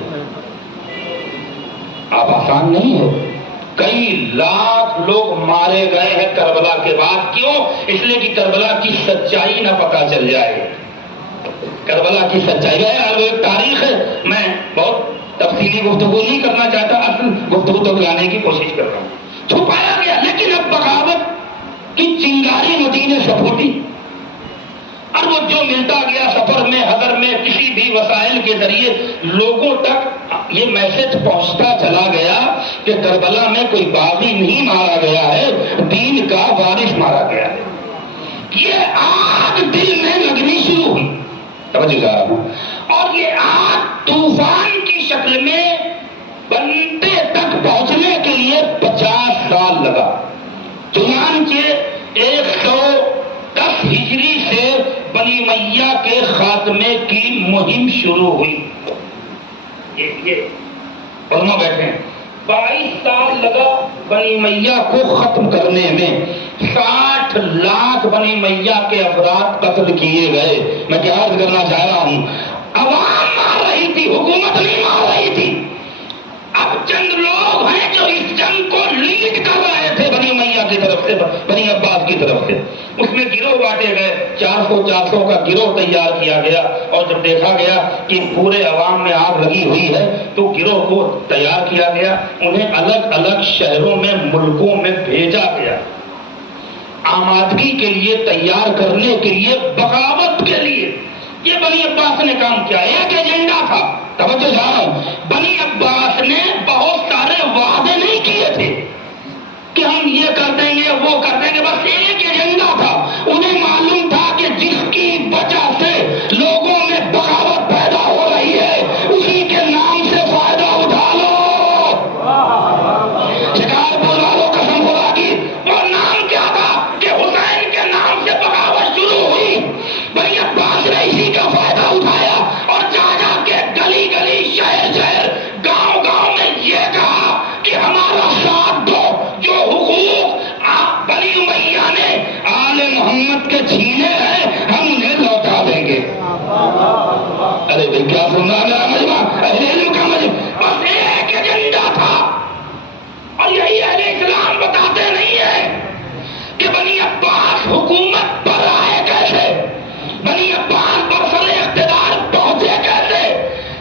اب آسان نہیں ہے, کئی لاکھ لوگ مارے گئے ہیں کربلا کے بعد. کیوں؟ اس لیے کہ کربلا کی سچائی نہ پتہ چل جائے. کربلا کی سچائی ہے, اور ایک تاریخ ہے. میں بہت تفصیلی گفتگو نہیں کرنا چاہتا, اصل گفتگو تو لانے کی کوشش کر رہا ہوں. چھپایا گیا, لیکن اب بغاوت کی چنگاری مدینے سے پھوٹی, اور وہ جو ملتا گیا سفر میں, حضر میں, کسی بھی وسائل کے ذریعے لوگوں تک یہ میسج پہنچتا چلا گیا کہ کربلا میں کوئی باغی نہیں مارا گیا ہے, دین کا وارث مارا گیا ہے. یہ آگ دل میں لگنی شروع ہوئی, توجہ جا رہا ہوں, اور یہ آگ طوفان کی شکل میں بنتے تک پہنچنے کے لیے 50 سال لگا. چنانچہ 110 ہجری سے بنی امیہ کے خاتمے کی مہم شروع ہوئی. یہ علماء بیٹھے ہیں, 22 سال لگا بنی امیہ کو ختم کرنے میں. 60 لاکھ بنی امیہ کے افراد قتل کیے گئے. میں کیا عرض کرنا چاہ رہا ہوں, عوام مار رہی تھی, حکومت نہیں مار رہی تھی. اب چند لوگ ہیں جو اس جنگ کو لیڈ کر رہے تھے بنی امیہ کی طرف سے, بنی عباس کی طرف سے. اس میں گروہ بانٹے گئے, 400 کا گروہ تیار کیا گیا, اور جب دیکھا گیا کہ پورے عوام میں آگ لگی ہوئی ہے تو گروہ کو تیار کیا گیا, انہیں الگ الگ شہروں میں, ملکوں میں بھیجا گیا, آمادگی کے لیے, تیار کرنے کے لیے, بغاوت کے لیے. یہ بنی عباس نے کام کیا, ایک ایجنڈا تھا. توجہ جا رہا ہوں, بنی عباس نے بہت سارے وعدے نہیں کیے تھے کہ ہم یہ کر دیں گے, وہ کر دیں گے, بس ایک ایجنڈا تھا. انہیں معلوم تھا کہ جس کی وجہ سے لوگوں میں بغاوت پیدا ہو رہی ہے, اسی کے نام سے فائدہ اٹھا لو. شکارپور والوں قسم خدا کی, وہ نام کیا تھا؟ محمد کے چھینے ہیں ہم انہیں لوٹا دیں گے. ارے بھائی کیا سننا میرا مجمع اہل علم کا مجمع. بس ایک ایجنڈا تھا اور یہی اہل اسلام بتاتے نہیں ہے کہ بنی عباس حکومت پر آئے کیسے, بنی عباس برسر اقتدار پہنچے کیسے.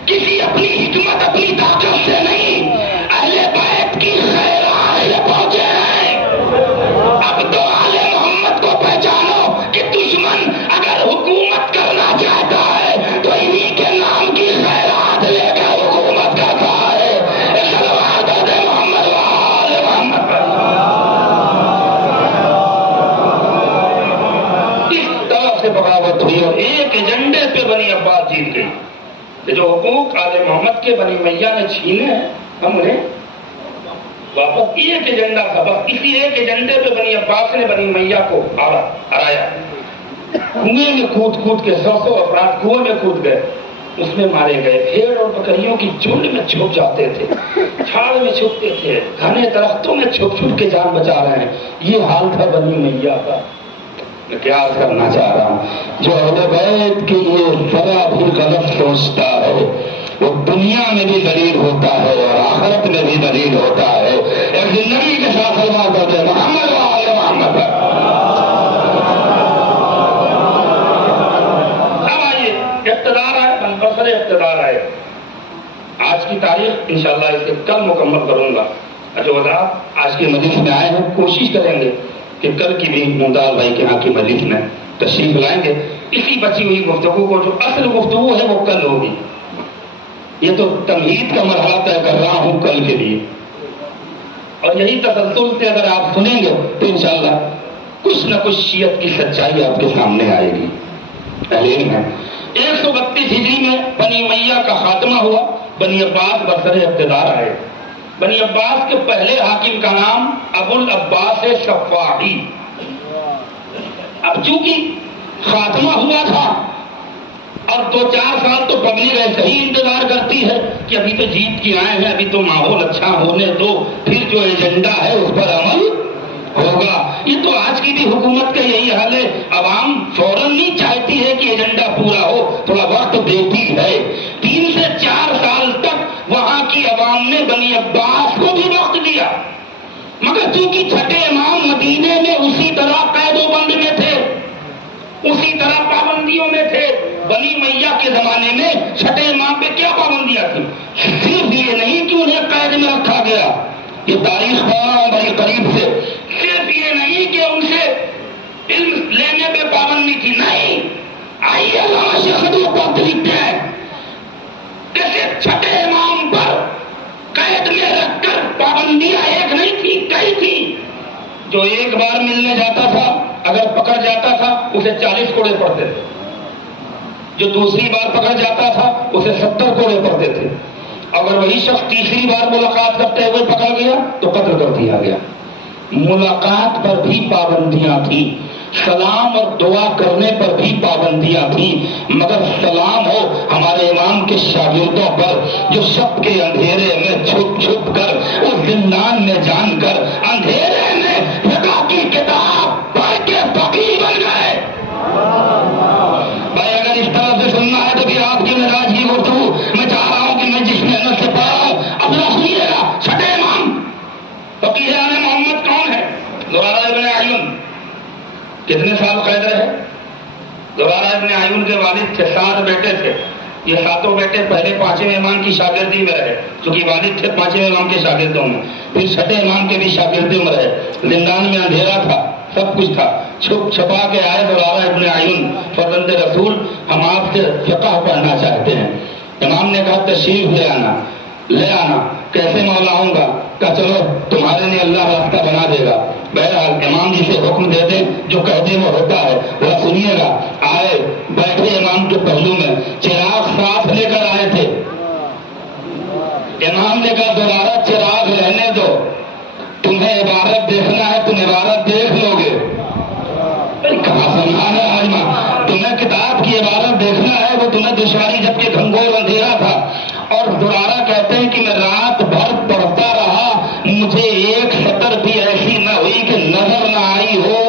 کسی اپنی حکمت اپنی طاقت سے نہیں, اہل بیت کی خیرات سے پہنچے ہیں. اب تو آل محمد کو پہچانو کہ دشمن اگر حکومت کرنا چاہتا ہے تو انہی کے نام کی خیرات لے کر حکومت کرتا ہے. صلوات دے محمد وآل محمد. اس طرح سے بغاوت ہوئی اور ایک ایجنڈے پہ بنی عباس جیت گئی. جو حقوق آل محمد کے بنی میاں نے چھینے ہیں ہم انہیں واپس. ایک ایجنڈا تھا, بس اسی ایک ایجنڈے پہ بنی عباس نے بنی میاں کو ہرایا. کنویں میں کود کے 100 افراد کنویں میں کود گئے, اس میں مارے گئے. بھیڑ اور بکریوں کی جھنڈ میں چھپ جاتے تھے, جھاڑ میں چھپتے تھے, گھنے درختوں میں چھپ کے جان بچا رہے ہیں. یہ حال تھا بنی میاں کا. میں کیا کرنا چاہ رہا ہوں, جو اہل بیت کے لیے ذرا بھی غلط سوچتا ہے وہ دنیا میں بھی ذلیل ہوتا ہے اور آخرت میں بھی ذلیل ہوتا ہے. ایک دن نبی کے ساتھ سلام کرتے ہیں محمد وآل محمد. اب آئیے اقتدار آئے, منفصل اقتدار آئے. آج کی تاریخ انشاءاللہ اسے کل مکمل کروں گا. جو حضرات آج کے مجلس میں آئے ہیں کوشش کریں گے کہ کل کی بھی ممتاز بھائی کے یہاں کی مجلس میں تشریف لائیں گے. اسی بچی ہوئی گفتگو کو, جو اصل گفتگو ہے وہ کل ہوگی. یہ تو تمہید کا مرحلہ طے کر رہا ہوں کل کے لیے, اور یہی تسلسل سے اگر آپ سنیں گے تو انشاءاللہ کچھ نہ کچھ شیعت کی سچائی آپ کے سامنے آئے گی. اہل علم ہے 132 ہجری میں بنی امیہ کا خاتمہ ہوا, بنی عباس برسر اقتدار آئے. بنی عباس کے پہلے حاکم کا نام ابو العباس صفاحی. اب چونکہ خاتمہ ہوا تھا اور 2-4 سال تو پبلک ایسے ہی انتظار کرتی ہے کہ ابھی تو جیت کے آئے ہیں, ابھی تو ماحول اچھا ہونے دو, پھر جو ایجنڈا ہے اس پر عمل ہوگا. یہ تو آج کی بھی حکومت کا یہی حال ہے. عوام فوراً نہیں چاہتی ہے کہ ایجنڈا پورا ہو, تھوڑا وقت دیتی ہے. 3 سے 4 سال تک وہاں کی عوام نے بنی عباس کو بھی وقت دیا, مگر چونکہ چھٹے امام مدینے میں اسی طرح قید و بند میں تھے, اسی طرح پابندیوں میں تھے. بنی میاں کے زمانے میں چھٹے امام پہ کیا پابندیاں تھیں؟ صرف یہ نہیں کہ انہیں قید میں رکھا گیا, یہ تاریخ پڑھ رہا ہوں بڑی قریب سے. صرف یہ نہیں کہ ان سے علم لینے پہ پابندی تھی, نہیں. آئیے علامہ شیخ خدوت لکھتے ہیں کہ صرف چھٹے امام پر قید میں رکھ کر پابندیاں ایک نہیں تھی, کئی تھی. جو ایک بار ملنے جاتا تھا اگر پکڑ جاتا تھا اسے 40 کوڑے پڑتے تھے, جو دوسری بار پکڑ جاتا تھا اسے 70 کوڑے پڑتے تھے. اگر وہی شخص تیسری بار ملاقات کرتے ہوئے پکڑ گیا تو قتل کر دیا گیا. ملاقات پر بھی پابندیاں تھیں, سلام اور دعا کرنے پر بھی پابندیاں تھیں, مگر سلام ہو ہمارے امام کے شاگردوں پر جو شب کے اندھیرے میں چھپ کر اس زندان میں جان کر اندھیرے میں فقہ کی کتاب پڑھ کے فقیہ بن گئے. بھائی اگر اس طرح سے سننا ہے تو پھر آپ کی مزاج کی گفتگو میں چاہ رہا ہوں کہ میں جس محنت سے پڑھ رہا ہوں اب سنیے گا. چھٹے امام فقیہ آل محمد کون ہے؟ زرارہ ابن اعین. کتنے سال قید رہے؟ زرارہ ابن اعین کے والد تھے, 7 بیٹے تھے. یہ 7 بیٹے پہلے 5ویں امام کی شاگردی میں رہے, کیونکہ والد تھے 5ویں امام کے شاگردوں میں. پھر 6 امام کے بھی شاگردوں میں رہے. زندان میں اندھیرا تھا, سب کچھ تھا, چھپ چھپا کے آئے زرارہ ابن اعین, فرزند رسول ہم آپ سے فقہ پڑھنا چاہتے ہیں. امام نے کہا تشریف لے آنا. کیسے مولا آؤں گا؟ کہا چلو تمہارے لیے اللہ راستہ بنا دے گا. بہرحال امام جسے حکم دے دیں جو کہتے وہ ہوتا ہے, وہ سنیے گا. آئے بیٹھے امام کے پہلو میں, چراغ ساتھ لے کر آئے تھے. امام نے کہا دوبارہ چراغ رہنے دو, تمہیں عبارت دیکھنا ہے تم عبارت دیکھ لو گے. کہاں سمجھا ہے آجما, تمہیں کتاب کی عبارت دیکھنا ہے وہ تمہیں دشواری, جبکہ گھنگور اندھیرا تھا. اور زرارہ کہتے ہیں کہ میں رات بھر پڑھتا رہا, مجھے ایک سطر بھی ایسی نہ ہوئی کہ نظر نہ آئی ہو.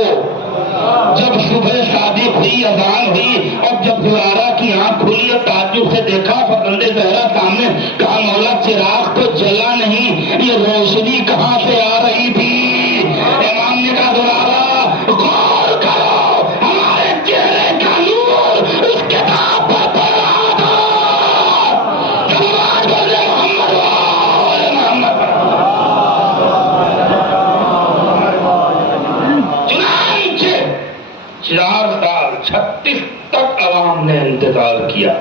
جب صبح صادق ہوئی، اذان ہوئی، اور جب زرارہ کی آنکھ کھلی اور تعجب سے دیکھا فرزند زہرا سامنے، کہا مولا چراغ تو جلا نہیں، یہ روشنی کہاں سے آ رہی تھی؟ امام نے کہا زرارہ غور کرو، ہمارے چہرے کا نور اس کتاب پر پڑ رہا تھا۔ سلوات بولے محمد وآل محمد۔ چنانچہ 4 سال 36 تک عوام نے انتظار کیا۔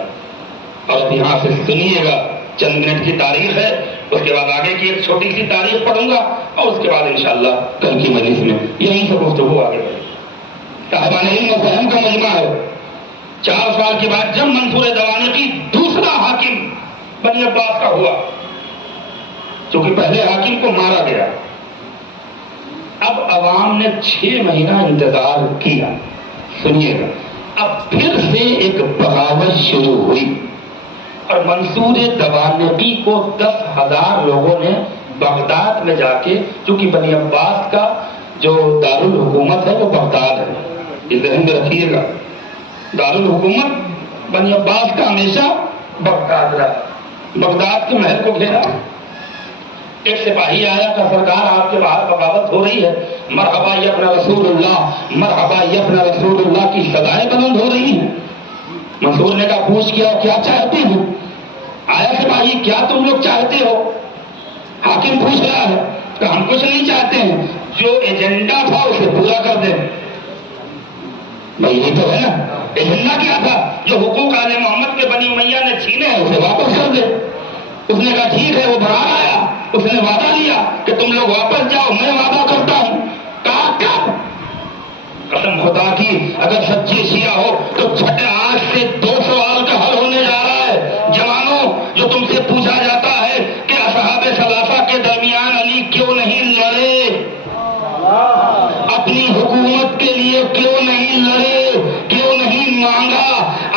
اور یہاں سے سنیے گا، چند منٹ کی تاریخ ہے، اس کے بعد آگے کی ایک چھوٹی سی تاریخ پڑھوں گا، اور اس کے بعد انشاءاللہ کل کی مجلس میں یہیں سے گفتگو آگے بڑھے۔ صاحبان علم و فہم کا مجمع ہے۔ 4 سال کے بعد جب منصور دوانقی دوسرا حاکم بنی عباس کا ہوا، چونکہ پہلے حاکم کو مارا گیا، اب عوام نے 6 مہینہ انتظار کیا۔ سنیے گا، اب پھر سے ایک بغاوت شروع ہوئی، اور منصور دوانقی کو 10,000 لوگوں نے بغداد میں جا کے، چونکہ بنی عباس کا جو دارالحکومت ہے وہ بغداد ہے، اس ذہن میں رکھیے گا، دارالحکومت بنی عباس کا ہمیشہ بغداد رہا۔ بغداد کے محل کو گھیرا، ایک سپاہی آیا کہ سرکار آپ کے باہر بغاوت ہو رہی ہے، مرحبا یبن رسول اللہ، مرحبا یبن رسول اللہ کی صدائیں بلند ہو رہی ہیں۔ منصور نے کہا پوچھ کیا چاہتے ہو؟ آیا سپاہی کیا تم لوگ چاہتے ہو؟ حاکم پوچھ رہا ہے کہ ہم کچھ نہیں چاہتے ہیں، جو ایجنڈا تھا اسے پورا کر دیں۔ بھائی یہ تو ہے نا، ایجنڈا کیا تھا؟ جو حقوق آل محمد کے بنی امیہ نے چھینے ہیں اسے واپس کر دے۔ اس نے کہا ٹھیک ہے، وہ باہر آیا، اس نے وعدہ لیا کہ تم لوگ واپس جاؤ، میں وعدہ کرتا ہوں۔ کہا کب؟ قسم خدا کی اگر سچے شیعہ ہو تو چھٹے آج سے 2 سوال کا حل ہونے جا رہا ہے۔ جوانوں، جو تم سے پوچھا جاتا ہے کہ اصحاب ثلاثہ کے درمیان علی کیوں نہیں لڑے، اپنی حکومت کے لیے کیوں نہیں لڑے، کیوں نہیں مانگا،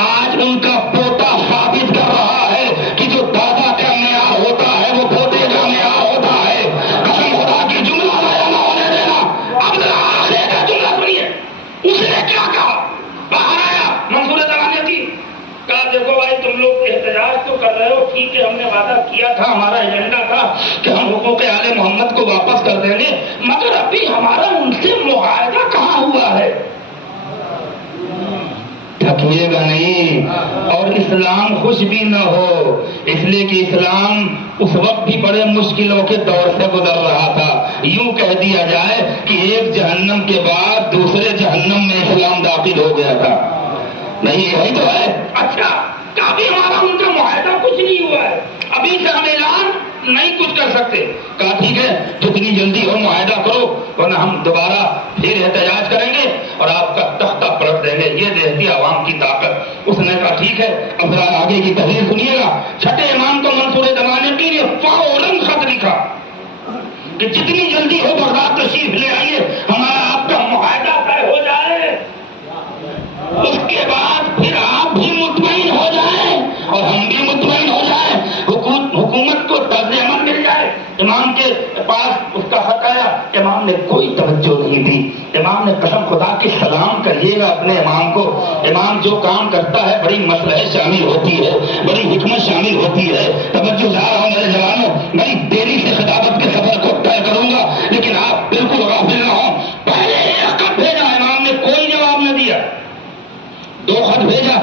آج ان کا پوتا ثابت کر رہا ہے کہ جو دادا کا معیار ہوتا ہے وہ پوتے کا معیار ہوتا ہے۔ قسم خدا کی جملہ ضائع نہ ہونے دینا۔ اب ذرا آخر کا جملہ سنیے، اس نے کیا کہا؟ باہر آیا منصور دوانقی، کہا دیکھو بھائی تم لوگ احتجاج تو کر رہے ہو، ٹھیک ہے، ہم نے وعدہ کیا تھا، ہمارا ایجنڈا تھا کہ ہم حقوق آل محمد کو واپس کر دیں گے، مگر ابھی ہمارا ان سے معاہدہ کہاں ہوا ہے؟ تھکیے گا نہیں، اور اسلام خوش بھی نہ ہو، اس لیے کہ اسلام اس وقت بھی بڑے مشکلوں کے دور سے گزر رہا تھا۔ یوں کہہ دیا جائے کہ ایک جہنم کے بعد دوسرے جہنم میں اسلام داخل ہو گیا تھا۔ نہیں یہی تو ہے۔ اچھا ابھی ہمارا ان کا معاہدہ کچھ نہیں ہوا ہے، ابھی سے ہم اعلان نہیں کچھ کر سکتے۔ کہا ٹھیک ہے، جتنی جلدی ہو معاہدہ کرو، ورنہ ہم دوبارہ پھر احتجاج کریں گے اور آپ کا تختہ پلٹ دیں گے۔ یہ دیکھتی عوام کی طاقت۔ اس نے کہا ٹھیک ہے، اب ذرا آگے کی تحریر سنیے گا۔ چھٹے امام کو منصور دوانقی نے فوراً خط لکھا کہ جتنی جلدی ہو بغداد تشریف لے آئیے، ہمارا آپ کا معاہدہ طے ہو جائے، اس کے بعد پھر آپ بھی مطمئن ہو جائیں اور ہم بھی مطمئن ہو جائیں، حکومت کو طرز عمل مل جائے۔ امام کے پاس اس کا خط آیا، امام نے کوئی توجہ نہیں دی۔ امام نے قسم خدا کی سلام کریے گا اپنے امام کو، امام جو کام کرتا ہے بڑی مصلحت شامل ہوتی ہے، بڑی حکمت شامل ہوتی ہے۔ توجہ چاہ رہا ہوں میرے جوانوں، بڑی دیری سے خطابت کے سفر کو طے کروں گا، لیکن آپ بالکل غافل نہ ہوں۔ پہلے ایک خط بھیجا، امام نے کوئی جواب نہ دیا، 2 خط بھیجا،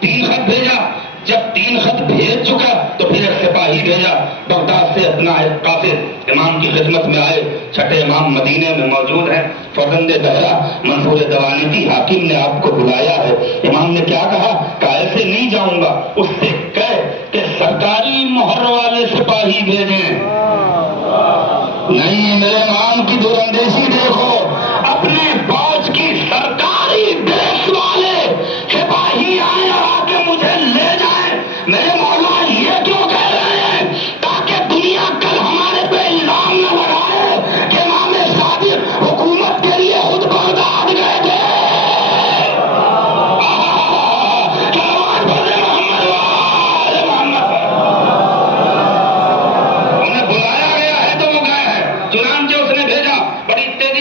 3 خط بھیجا، جب 3 خط بھیج چکا تو پھر ایک سپاہی بھیجا بغداد سے، اپنا ایک قاصد امام کی خدمت میں آئے۔ چھٹے امام مدینے میں موجود ہیں، فرزند زہرا منصور دوانقی حاکم نے آپ کو بلایا ہے۔ امام نے کیا کہا کہ ایسے نہیں جاؤں گا، اس سے کہے کہ سرکاری مہر والے سپاہی بھیجیں۔ نہیں، میرے امام کی دور اندیشی دیکھو، اپنے فوج کی سرکاری ڈریس والے سپاہی آئے اور آ کے مجھے لے جائیں۔ میرے مولا یہ کیوں کہہ رہے ہیں؟ تاکہ دنیا کل ہمارے پہ الزام نہ لگائے کہ امام صادق حکومت کے لیے خود بغداد گئے تھے۔ سلوات بولے محمد وآل محمد۔ انہیں بلایا گیا ہے تو وہ گئے ہیں، چنانچہ اس نے بھیجا، بڑی تیزی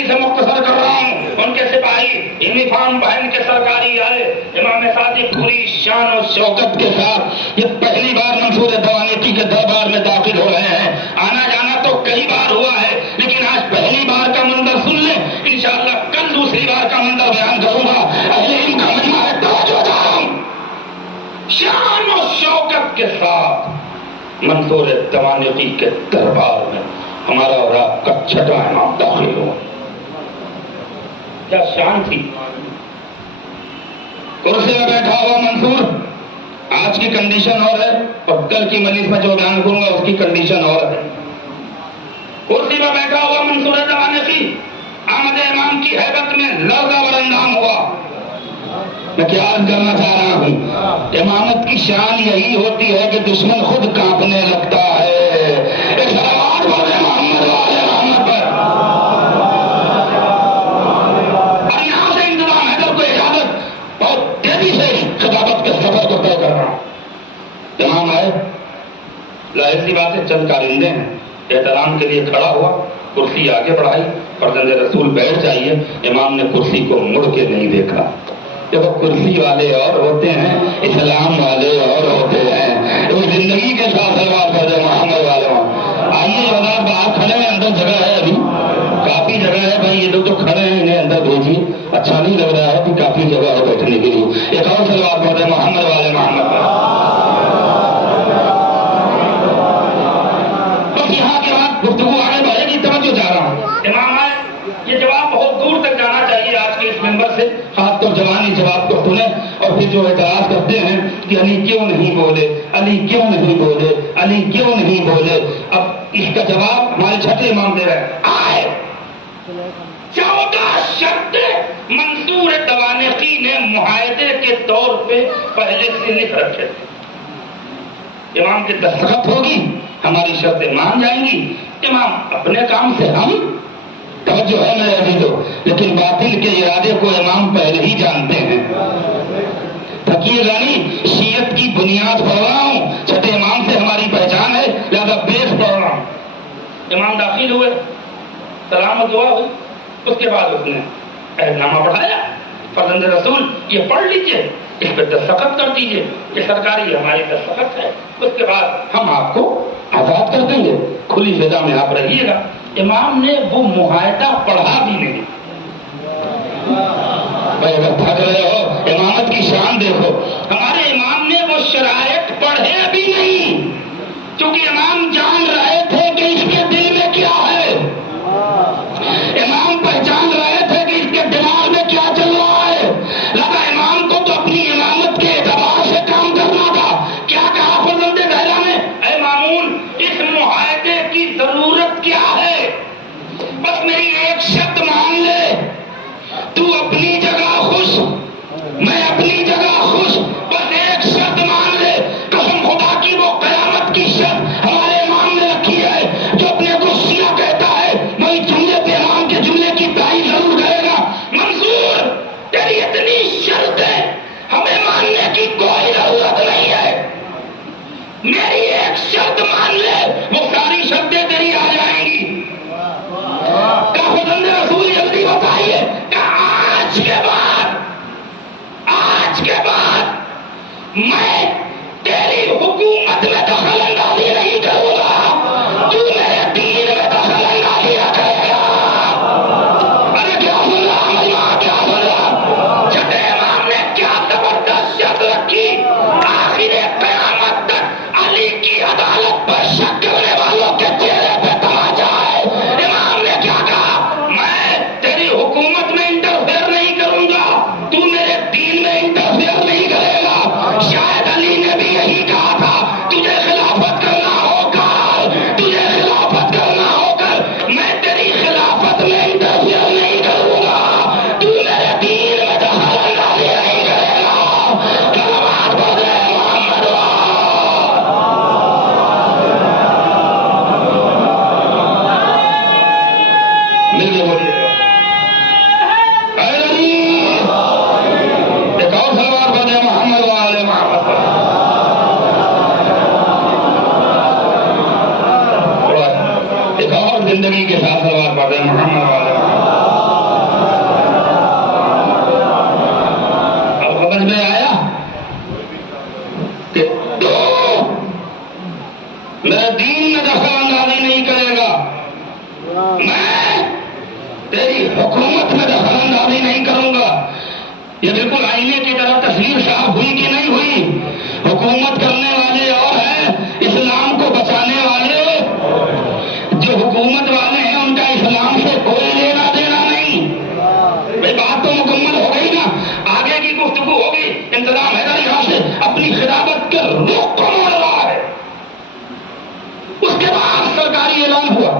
شریفان بہن کے سرکاری آئے امام صادق پوری شان و شوکت کے ساتھ یہ پہلی بار منصور دوانیتی کے دربار میں داخل ہو رہے ہیں. آنا جانا تو کئی بار ہوا ہے لیکن آج پہلی بار کا منظر سن لیں. انشاءاللہ کل دوسری بار کا منظر بیان کروں گا. اہل علم کا مجمع ہے, توجہ داروں, شان و شوکت کے ساتھ منصور دوانیتی کے دربار میں ہمارا اور آپ کا چھٹا امام داخل ہوا. کیا شان تھی. کرسی میں بیٹھا ہوا منصور, آج کی کنڈیشن اور ہے اور کل کی مجلس میں جو بیان کروں گا اس کی کنڈیشن اور ہے. کرسی میں بیٹھا ہوا منصور دوانیتی آمد امام کی ہیبت میں لرزہ براندام ہوا. میں کیا عرض کرنا چاہ رہا ہوں, امامت کی شان یہی ہوتی ہے کہ دشمن خود کانپنے لگتا ہے. ایک صلوات پڑھیں محمد والے محمد پر. اور یہاں سے انتظام حیدر کو اجازت بہت تیزی سے خطابت کے سفر کو طے کر رہا ہوں. امام آئے, ظاہر سی بات ہے چند کارندے ہیں, احترام کے لیے کھڑا ہوا, کرسی آگے بڑھائی, فرزند رسول بیٹھ جائیے. امام نے کرسی کو مڑ کے نہیں دیکھا. جب کرسی والے اور ہوتے ہیں, اسلام والے اور ہوتے ہیں. وہ زندگی کے ساتھ سلوات پڑھتے محمد والے. آئیے بازار باہر کھڑے ہیں, اندر جگہ ہے, ابھی کافی جگہ ہے بھائی. یہ لوگ جو کھڑے ہیں انہیں اندر بھیجیے, اچھا نہیں لگ رہا ہے کہ کافی جگہ ہے بیٹھنے کے لیے. ایک اور سلوات پڑھتے محمد والے محمد پر. بس یہاں کے بعد گفتگو آگے بڑھے گی, توجہ چاہ رہا ہوں. امام آئے, یہ جواب بہت دور تک جانا چاہیے آج کے اس ممبر سے. خاص طور جوانی جواب کو سنیں اور پھر جو اعتراض کرتے ہیں کہ علی کیوں نہیں بولے, علی کیوں نہیں بولے, علی کیوں نہیں بولے. اب اس کا جواب ہمارے چھٹے امام دے رہے ہیں. آئے 14 شرط منصور دوانیتی نے معاہدے کے طور پہ پہلے سے لکھ رکھے تھے. امام کی دستخط ہوگی, ہماری شرطیں مان جائیں گی. امام اپنے کام سے ہم توجہ ہے میرے عزیزو, لیکن باطل کے ارادے کو امام پہلے ہی جانتے ہیں. فقیر غنی شیعت کی بنیاد پڑھ رہا ہوں, چھٹے امام سے ہماری پہچان ہے, لہذا بیس پڑھ رہا ہوں. امام داخل ہوئے, سلام دعا ہوئی, اس کے بعد اس نے عہد نامہ پڑھایا. فرزند رسول یہ پڑھ لیجئے, اس پہ دستخط کر دیجئے, یہ سرکاری ہماری دستخط ہے. اس کے بعد ہم آپ کو آزاد کر دیں گے, کھلی فضا میں آپ رہیے گا. امام نے وہ معاہدہ پڑھا بھی نہیں. بھائی اگر تھک رہے ہو, امامت کی شان دیکھو. ہمارے امام نے وہ شرائط پڑھے بھی نہیں, کیونکہ امام جان رہے تھے کہ اس کے دل میں کیا ہے. امام پہچان رہے تھے کہ اس کے دماغ میں کیا چل رہا ہے. لگا امام کو تو اپنی امامت کے اعتبار سے کام کرنا تھا. کیا کہا فرزند زہرا نے, اے مامون اس معاہدے کی ضرورت کیا ہے, بس میری ایک شرط مان لے, تو اپنی جگہ خوش, میں اپنی جگہ خوش, بس ایک شرط مان لے. قسم خدا کی وہ قیامت کی شرط ہمارے یہ بالکل آئینے کی طرح تصویر صاف ہوئی کہ نہیں ہوئی؟ حکومت کرنے والے اور ہیں، اسلام کو بچانے والے جو حکومت والے ہیں ان کا اسلام سے کوئی لینا دینا نہیں۔ بھائی بات تو مکمل ہو گئی نا، آگے کی گفتگو ہوگی۔ انتظام حیدر یہاں سے اپنی خلافت کے رخ کو موڑ رہا ہے۔ اس کے بعد سرکاری اعلان ہوا،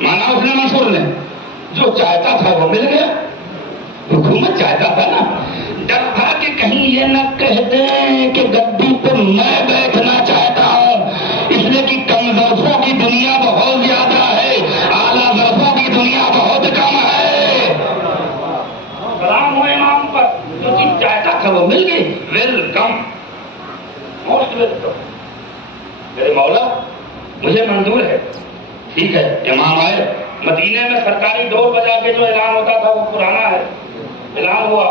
مانا اس نے منصور نے جو چاہتا تھا وہ مل گیا۔ حکومت چاہتا تھا نا، ڈر تھا کہ کہیں یہ نہ کہہ دیں کہ گدی پہ میں بیٹھنا چاہتا ہوں، اس لیے کہ کم ظرفوں کی دنیا بہت زیادہ ہے، اعلیٰ ظرفوں کی دنیا بہت کم ہے۔ سلام ہو امام پر، جو چیز چاہتا تھا وہ مل گئی۔ ویلکم، موسٹ ویلکم میرے مولا، مجھے منظور ہے۔ ٹھیک ہے، امام آئے۔ مدینے میں سرکاری ڈور بجا کے جو اعلان ہوتا تھا وہ پرانا ہے، اعلان ہوا۔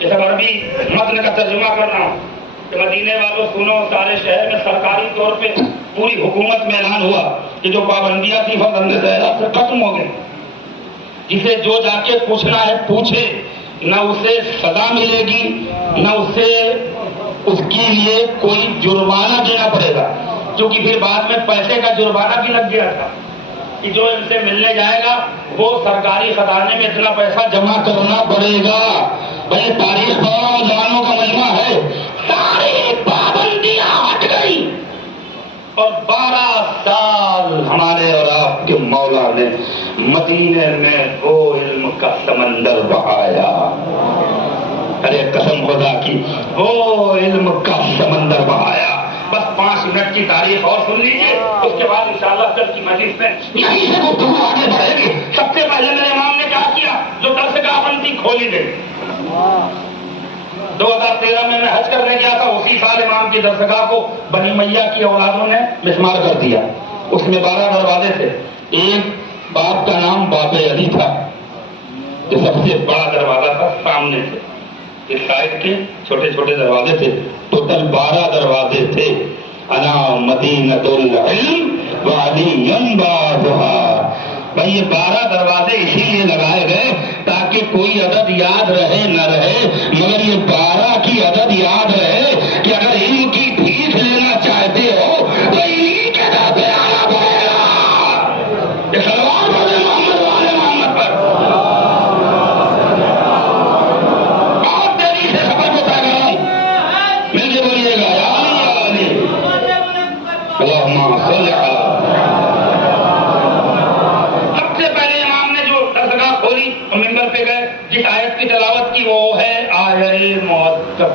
یہ سب عربی متن کا ترجمہ کر رہا ہوں کہ مدینے والوں سنو، سارے شہر میں سرکاری طور پہ پوری حکومت میں اعلان ہوا کہ جو پابندیاں تھیں فضل ظاہرہ سے ختم ہو گئی۔ جسے جو جا کے پوچھنا ہے پوچھے، نہ اسے سزا ملے گی نہ اسے اس کے لیے کوئی جرمانہ دینا پڑے گا، کیونکہ پھر بعد میں پیسے کا جرمانہ بھی لگ گیا تھا کہ جو ان سے ملنے جائے گا وہ سرکاری خزانے میں اتنا پیسہ جمع کرنا پڑے گا۔ بھائی تاریخ نوجوانوں کا مجمع ہے، ساری پابندیاں ہٹ گئی اور 12 سال ہمارے اور آپ کے مولا نے مدینے میں وہ علم کا سمندر بہایا۔ ارے قسم خدا کی، وہ علم کا سمندر بہایا۔ بس 5 منٹ کی تاریخ اور سن لیجیے، اس کے بعد انشاءاللہ کل کی مجلس میں یہیں سے گفتگو آگے بڑھے گی۔ سب سے پہلے میرے امام نے کیا کیا؟ جو درسگاہ بنتی کھولی گئی۔ 2013 میں حج کرنے گیا تھا، اسی سال امام کی درسگاہ کو بنی میاں کی اولادوں نے مسمار کر دیا۔ اس میں 12 دروازے تھے، ایک باپ کا نام باب علی تھا جو سب سے بڑا دروازہ تھا، سامنے سے اس سائڈ کے چھوٹے چھوٹے دروازے تھے، ٹوٹل 12 دروازے تھے۔ انا مدینۃ العلم وعلی بابها۔ بھائی یہ 12 دروازے اسی لیے لگائے گئے تاکہ کوئی عدد یاد رہے نہ رہے، مگر یہ 12 کی عدد یاد رہے کہ اگر علم کی بھیک لینا چاہتے ہو تو انہیں کے در پہ آنا پڑے گا۔ یہ سلوات پڑھے محمد والے محمد پر۔ بہت دیر سے سفر کو طے کر رہا ہوں، مل کے بولیے گا یا علی یا علی، اللہم صل علی۔ سب سے پہلے امام نے جو درسگاہ کھولی اور ممبر پہ گئے، جس آیت کی تلاوت کی وہ ہے آیت معطب،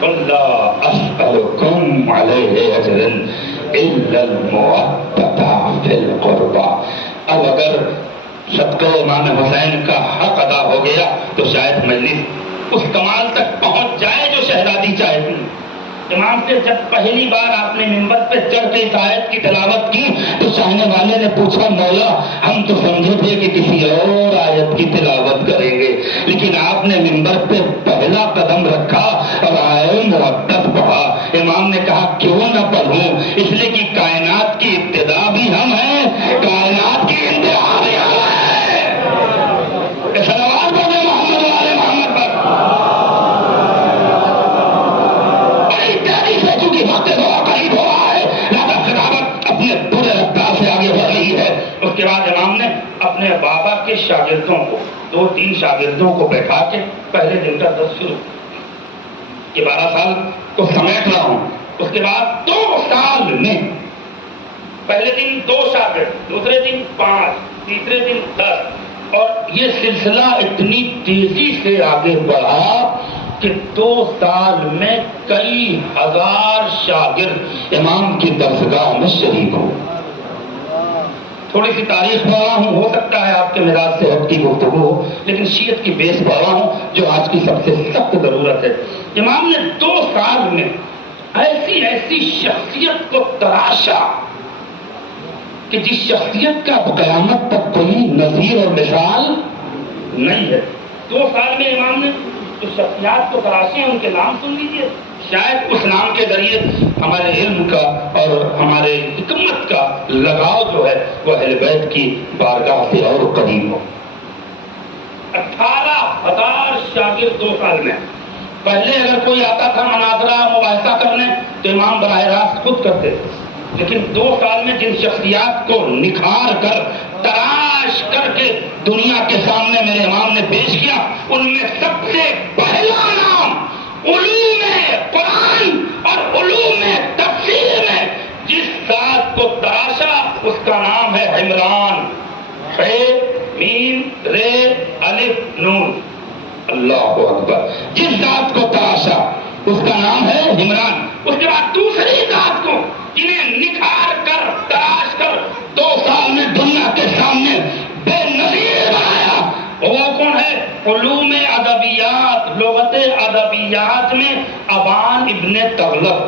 قل لا اسألکم علیہ اجرا الا المودۃ فی القربى۔ اب اگر صدقہ امام حسین کا حق ادا ہو گیا تو شاید مجلس اس کمال تک پہنچ جائے جو شہزادی چاہتی۔ امام سے جب پہلی بار آپ نے ممبر پہ چڑھ کے اس آیت کی تلاوت کی تو چاہنے والے نے پوچھا مولا ہم تو سمجھے تھے کہ کسی اور آیت کی تلاوت کریں گے، لیکن آپ نے ممبر پہ پہلا قدم رکھا اور آیت مقدس پڑھا۔ امام نے کہا کیوں نہ پڑھوں، اس لیے کہ کائنات کی ابتدا بھی ہم ہیں، کائنات کی انتہا بھی ہم ہیں۔ صلوات پڑھیں محمد والے محمد پر۔ چونکہ وقت دعا قریب ہوا ہے لہذا خطابت اپنے پورے رفتار سے آگے بڑھ رہی ہے۔ اس کے بعد امام نے اپنے بابا کے شاگردوں کو 2-3 شاگردوں کو بیٹھا کے پہلے دن کا درس شروع یہ 12 سال کو سمیٹ رہا ہوں۔ اس کے بعد 2 سال میں پہلے دن 2 شاگرد، دوسرے دن 5، تیسرے دن 10، اور یہ سلسلہ اتنی تیزی سے آگے بڑھا کہ 2 سال میں کئی ہزار شاگرد امام کی درسگاہ میں شریک ہو۔ تھوڑی سی تاریخ پڑھ رہا ہوں، ہو سکتا ہے آپ کے مزاج سے ہٹ کی گفتگو ہو، لیکن شیعت کی بیس پڑھ رہا ہوں جو آج کی سب سے سخت ضرورت ہے۔ امام نے 2 سال میں ایسی شخصیت کو تراشا کہ جس شخصیت کا قیامت تک کوئی نظیر اور مثال نہیں ہے۔ 2 سال میں امام نے جو شخصیات کو تراشے ہیں ان کے نام سن لیجیے، شاید اس نام کے ذریعے ہمارے علم کا اور ہمارے حکمت کا لگاؤ جو ہے وہ اہل بیت کی بارگاہ سے اور قریب ہو۔ 18,000 شاگرد 2 سال میں. پہلے اگر کوئی آتا تھا مناظرہ مباحثہ کرنے تو امام براہ راست خود کرتے تھے، لیکن 2 سال میں جن شخصیات کو نکھار کر تراش کر کے دنیا کے سامنے میرے امام نے پیش کیا، ان میں سب سے پہلا نام علوم قرآن اور علوم تفسیر میں جس ذات کو تراشا اس کا نام ہے عمران. میم رے الف نون. اللہ اکبر. جس ذات کو تراشا اس کا نام ہے عمران. اس کے بعد دوسری ذات کو جنہیں نکھار کر تراش کر 2 سال میں دنیا کے سامنے بے نظیر بنایا، وہ کون ہے؟ علوم ادبیات، لغت ادبیات میں ابان ابن تغلب.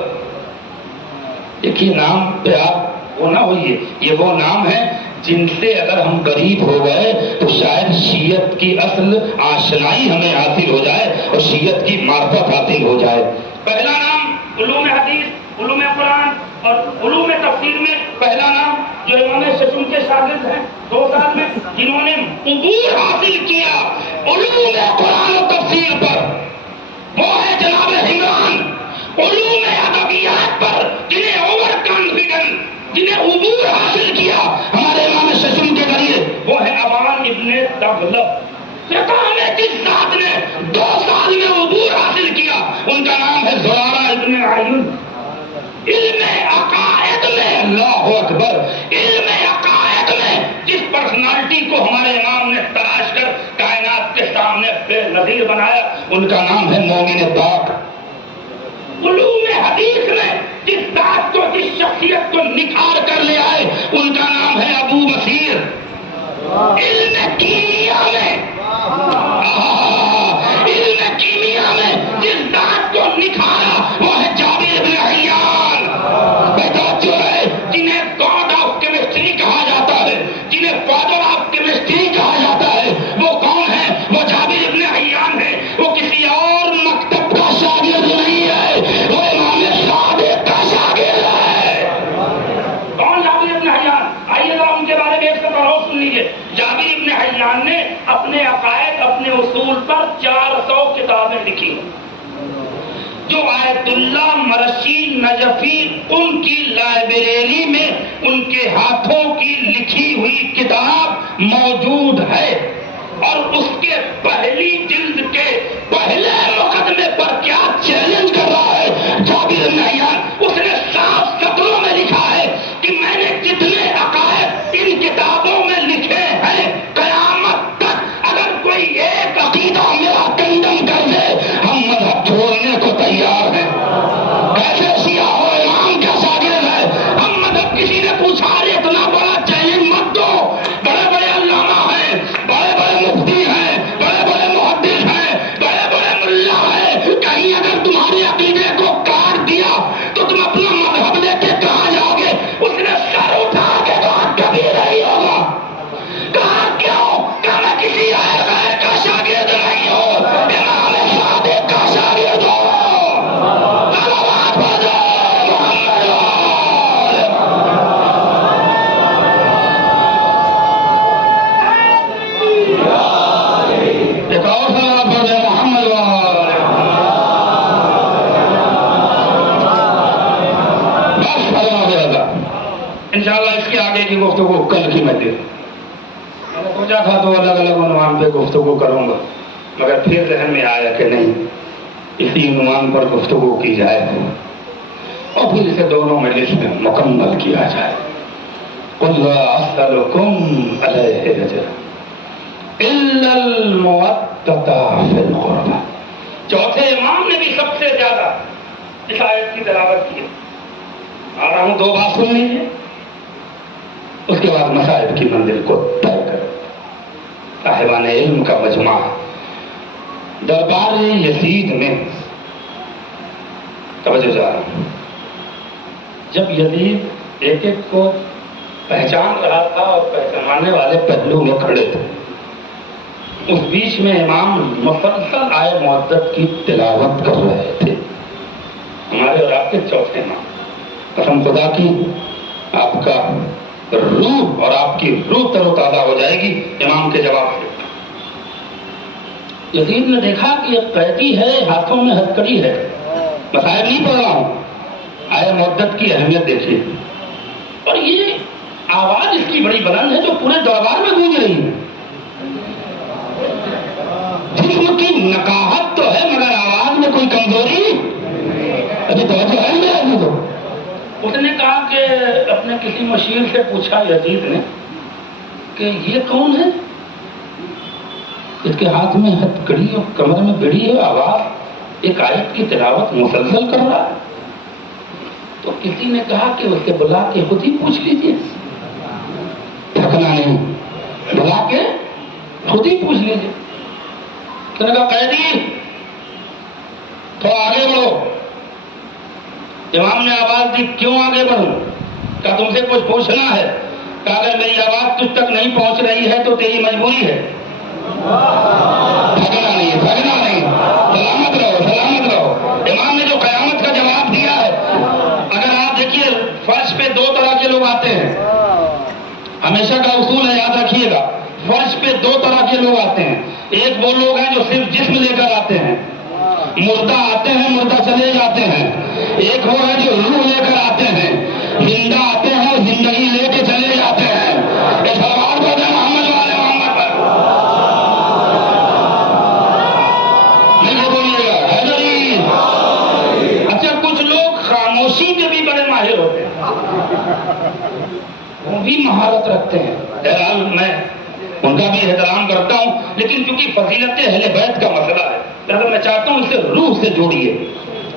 ایک ہی نام پہ آپ وہ نہ ہوئیے، یہ وہ نام ہے جن سے اگر ہم قریب ہو گئے تو شاید شیعت کی اصل آشنائی ہمیں حاصل ہو جائے اور شیعت کی معرفت حاصل ہو جائے. پہلا نام علوم حدیث، علوم قرآن اور علوم تفسیر میں پہلا نام جو امام ششم کے شاگرد ہیں 2 سال میں جنہوں نے عبور حاصل کیا علوم قرآن و تفسیر پر، وہ ہے جناب عمران. علوم ادبیات پر جنہیں اوور کانفیڈنس، جنہیں عبور حاصل کیا ہمارے امام ششم کے ذریعے، وہ ہے ابان ابن تغلب. جس ذات نے 2 سال میں عبور حاصل کیا ان کا نام ہے زرارہ ابن عیون. علم عقائد میں، اللہ اکبر، علم عقائد میں جس پرسنالٹی کو ہمارے امام نے تراش کر کائنات کے سامنے بے نظیر بنایا ان کا نام ہے مومن پاک. علوم حدیث میں جس ذات کو، جس شخصیت کو نکھار کر لے آئے ان کا نام ہے ابو بصیر. علم کیمیا میں، علم کیمیا میں جس ذات کو نکھارا وہ ہے جابر بن حیان. جو ہے جنہیں گاڈ آف کیمسٹری کہا جاتا ہے، جنہیں فادر آف کیمسٹری کہا جاتا ہے، وہ کون ہے؟ وہ جابر ابن حیان ہے. وہ کسی اور مکتب کا شاگرد نہیں ہے، وہ امام صادق کا شاگرد ہے. کون جابر ابن حیان؟ آئیے ذرا ان کے بارے میں ایک سفر اور سن لیجیے. جابر ابن حیان نے اپنے عقائد، اپنے اصول پر 400 کتابیں لکھی. جو آیت اللہ مرشی نجفی ان کی لائبریری میں ان کے ہاتھوں کی لکھی ہوئی کتاب موجود ہے، اور اس کے پہلی جلد کے پہلے مقدمے پر کیا چیلنج کر رہا ہے جابر بن حیان. اس نے صاف سطروں میں لکھا ہے کہ میں نے جتنے عقائد ان کتابوں میں لکھے ہیں، قیامت تک اگر کوئی ایک عقیدہ میرا کنڈم کر دے ہم مذہب چھوڑنے کو تیار ہیں. کیسے سیاہ ہو امام کا شاگرد ہے. ہم مذہب، کسی نے پوچھا اتنا بڑا چیلنج مت دو، بڑے بڑے علامہ ہیں، بڑے بڑے مفتی ہیں، بڑے بڑے محدث ہیں، بڑے بڑے ملا ہیں، کہیں اگر تمہارے عقیدے کو کاٹ دیا تو تم اپنا مذہب لے کے کہاں جاؤ گے؟ اس نے سر اٹھا کے کہا کبھی نہیں ہوگا. کہا کیوں؟ کہ میں کسی اور غیر کا شاگرد نہیں ہوں، امام صادق کا شاگرد ہوں. انشاءاللہ اس کے آگے کی گفتگو کل کی میں نے سوچا تھا تو الگ الگ عنوان پہ گفتگو کروں گا، مگر پھر ذہن میں آیا کہ نہیں، اسی عنوان پر گفتگو کی جائے اور پھر اسے دونوں مجلس میں مکمل کیا جائے. قُلْ لَا أَسْأَلُكُمْ عَلَيْهِ أَجْرًا إِلَّا الْمَوَدَّةَ فِي الْقُرْبَى. چوتھے امام نے بھی سب سے زیادہ اس آیت کی تلاوت کی. آ رہا ہوں، 2 بات سن لیجیے، اس کے بعد مسائل کی منزل کو طے کریں. صاحبان علم کا مجمع دربار یزید میں، توجہ جا رہا ہوں، جب یزید ایک ایک کو پہچان رہا تھا اور پہچانے والے پہلو میں کھڑے تھے، اس بیچ میں امام مسلسل آئے مودت کی تلاوت کر رہے تھے. ہمارے اور آپ کے چوتھے امام، قسم خدا کی آپ کا روح اور آپ کی روح تر و تازہ ہو جائے گی امام کے جواب سے. یزید نے دیکھا کہ یہ قیدی ہے، ہاتھوں میں ہتھکڑی ہے، مسائل نہیں پڑھ رہا ہوں، آئے مدت کی اہمیت دیکھیے، اور یہ آواز اس کی بڑی بلند ہے جو پورے دربار میں گونج رہی ہے۔ جسم کی نقاہت تو ہے مگر آواز میں کوئی کمزوری ابھی توجہ ہے میرے تو۔ اس نے کہا کہ اپنے کسی مشیر سے پوچھا یزید نے کہ یہ کون ہے؟ اس کے ہاتھ میں ہتھکڑی اور کمر میں بڑی ہے، آواز ایک آیت کی تلاوت مسلسل کر رہا ہے۔ تو کسی نے کہا کہ اس کے بلا کے خود ہی پوچھ لیجیے، تھکنا نہیں، بلا کے خود ہی پوچھ لیجیے۔ تو نے کہا قیدی تھوڑا آگے بڑھو۔ امام نے آواز دی، کیوں آگے بڑھوں؟ کہا تم سے کچھ پوچھنا ہے۔ کہا اگر میری آواز تجھ تک نہیں پہنچ رہی ہے تو تیری مجبوری ہے۔ بھگنا نہیں، بھگنا نہیں، سلامت رہو، سلامت رہو۔ امام نے جو قیامت کا جواب دیا ہے، اگر آپ دیکھیے فرش پہ دو طرح کے لوگ آتے ہیں، ہمیشہ کا اصول ہے، یاد رکھیے گا، فرش پہ دو طرح کے لوگ آتے ہیں۔ ایک وہ لوگ ہیں جو صرف جسم لے کر آتے ہیں، مردہ آتے ہیں مردہ چلے جاتے ہیں۔ ایک وہ ہے جو روح لے کر آتے ہیں، زندہ آتے ہیں زندگی لے کے چلے جاتے ہیں۔ اس سوال کو دیں محمد والے محمد پر، بولیے گا حیدری۔ اچھا کچھ لوگ خاموشی کے بھی بڑے ماہر ہوتے ہیں، وہ بھی مہارت رکھتے ہیں۔ بہرحال میں ان کا بھی احترام کرتا ہوں، لیکن کیونکہ فضیلت اہل بیت کا مسئلہ ہے لہذا میں چاہتا ہوں اسے روح سے جوڑیے۔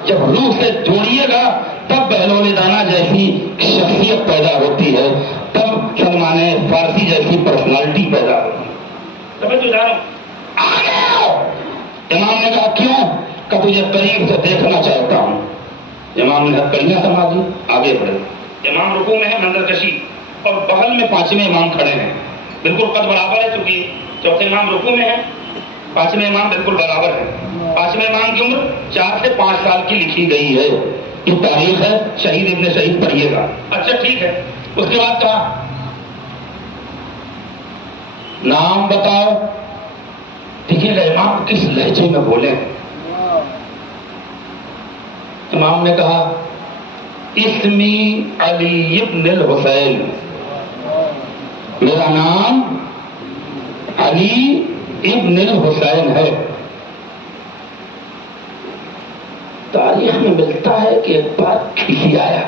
جب روح سے جوڑیے گا تب بہلول دانا جیسی شخصیت پیدا ہوتی ہے، تب سلمان فارسی جیسی پرسنالٹی پیدا ہوتی ہے۔ امام نے کہا کیوں؟ کہ تجھے قریب سے دیکھنا چاہتا ہوں۔ امام نے ہتھکڑیاں سنبھالی، آگے بڑھے۔ امام رکوع میں ہے، نظر کشی، اور بغل میں پانچویں امام کھڑے ہیں، بالکل قد برابر ہے، چونکہ چوتھے امام رکوع میں ہے، پانچویں امام بالکل برابر ہے۔ پانچویں امام کی عمر 4 سے 5 سال کی لکھی گئی ہے، یہ تاریخ ہے، شہید ابن شہید پڑھیے گا۔ اچھا ٹھیک ہے، اس کے بعد کہا نام بتاؤ۔ دیکھیے گا امام کس لہجے میں بولے۔ امام نے کہا اسمی علی ابن الحسین، میرا نام علی ابن الحسین ہے۔ تاریخ میں ملتا ہے کہ ایک بار کھسی آیا،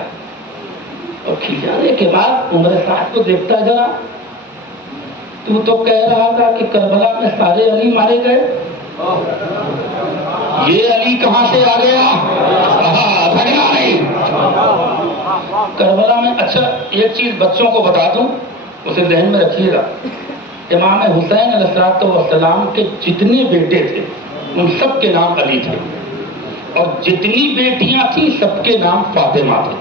اور کھسانے کے بعد عمر سعد کو دیکھتا ذرا، تو کہہ رہا تھا کہ کربلا میں سارے علی مارے گئے، یہ علی کہاں سے آ گیا؟ بھگنا نہیں کربلا میں۔ اچھا ایک چیز بچوں کو بتا دوں، اسے ذہن میں رکھیے گا، امام حسین علیہ السلام کے جتنے بیٹے تھے ان سب کے نام علی تھے، اور جتنی بیٹیاں تھیں سب کے نام فاطمہ تھے۔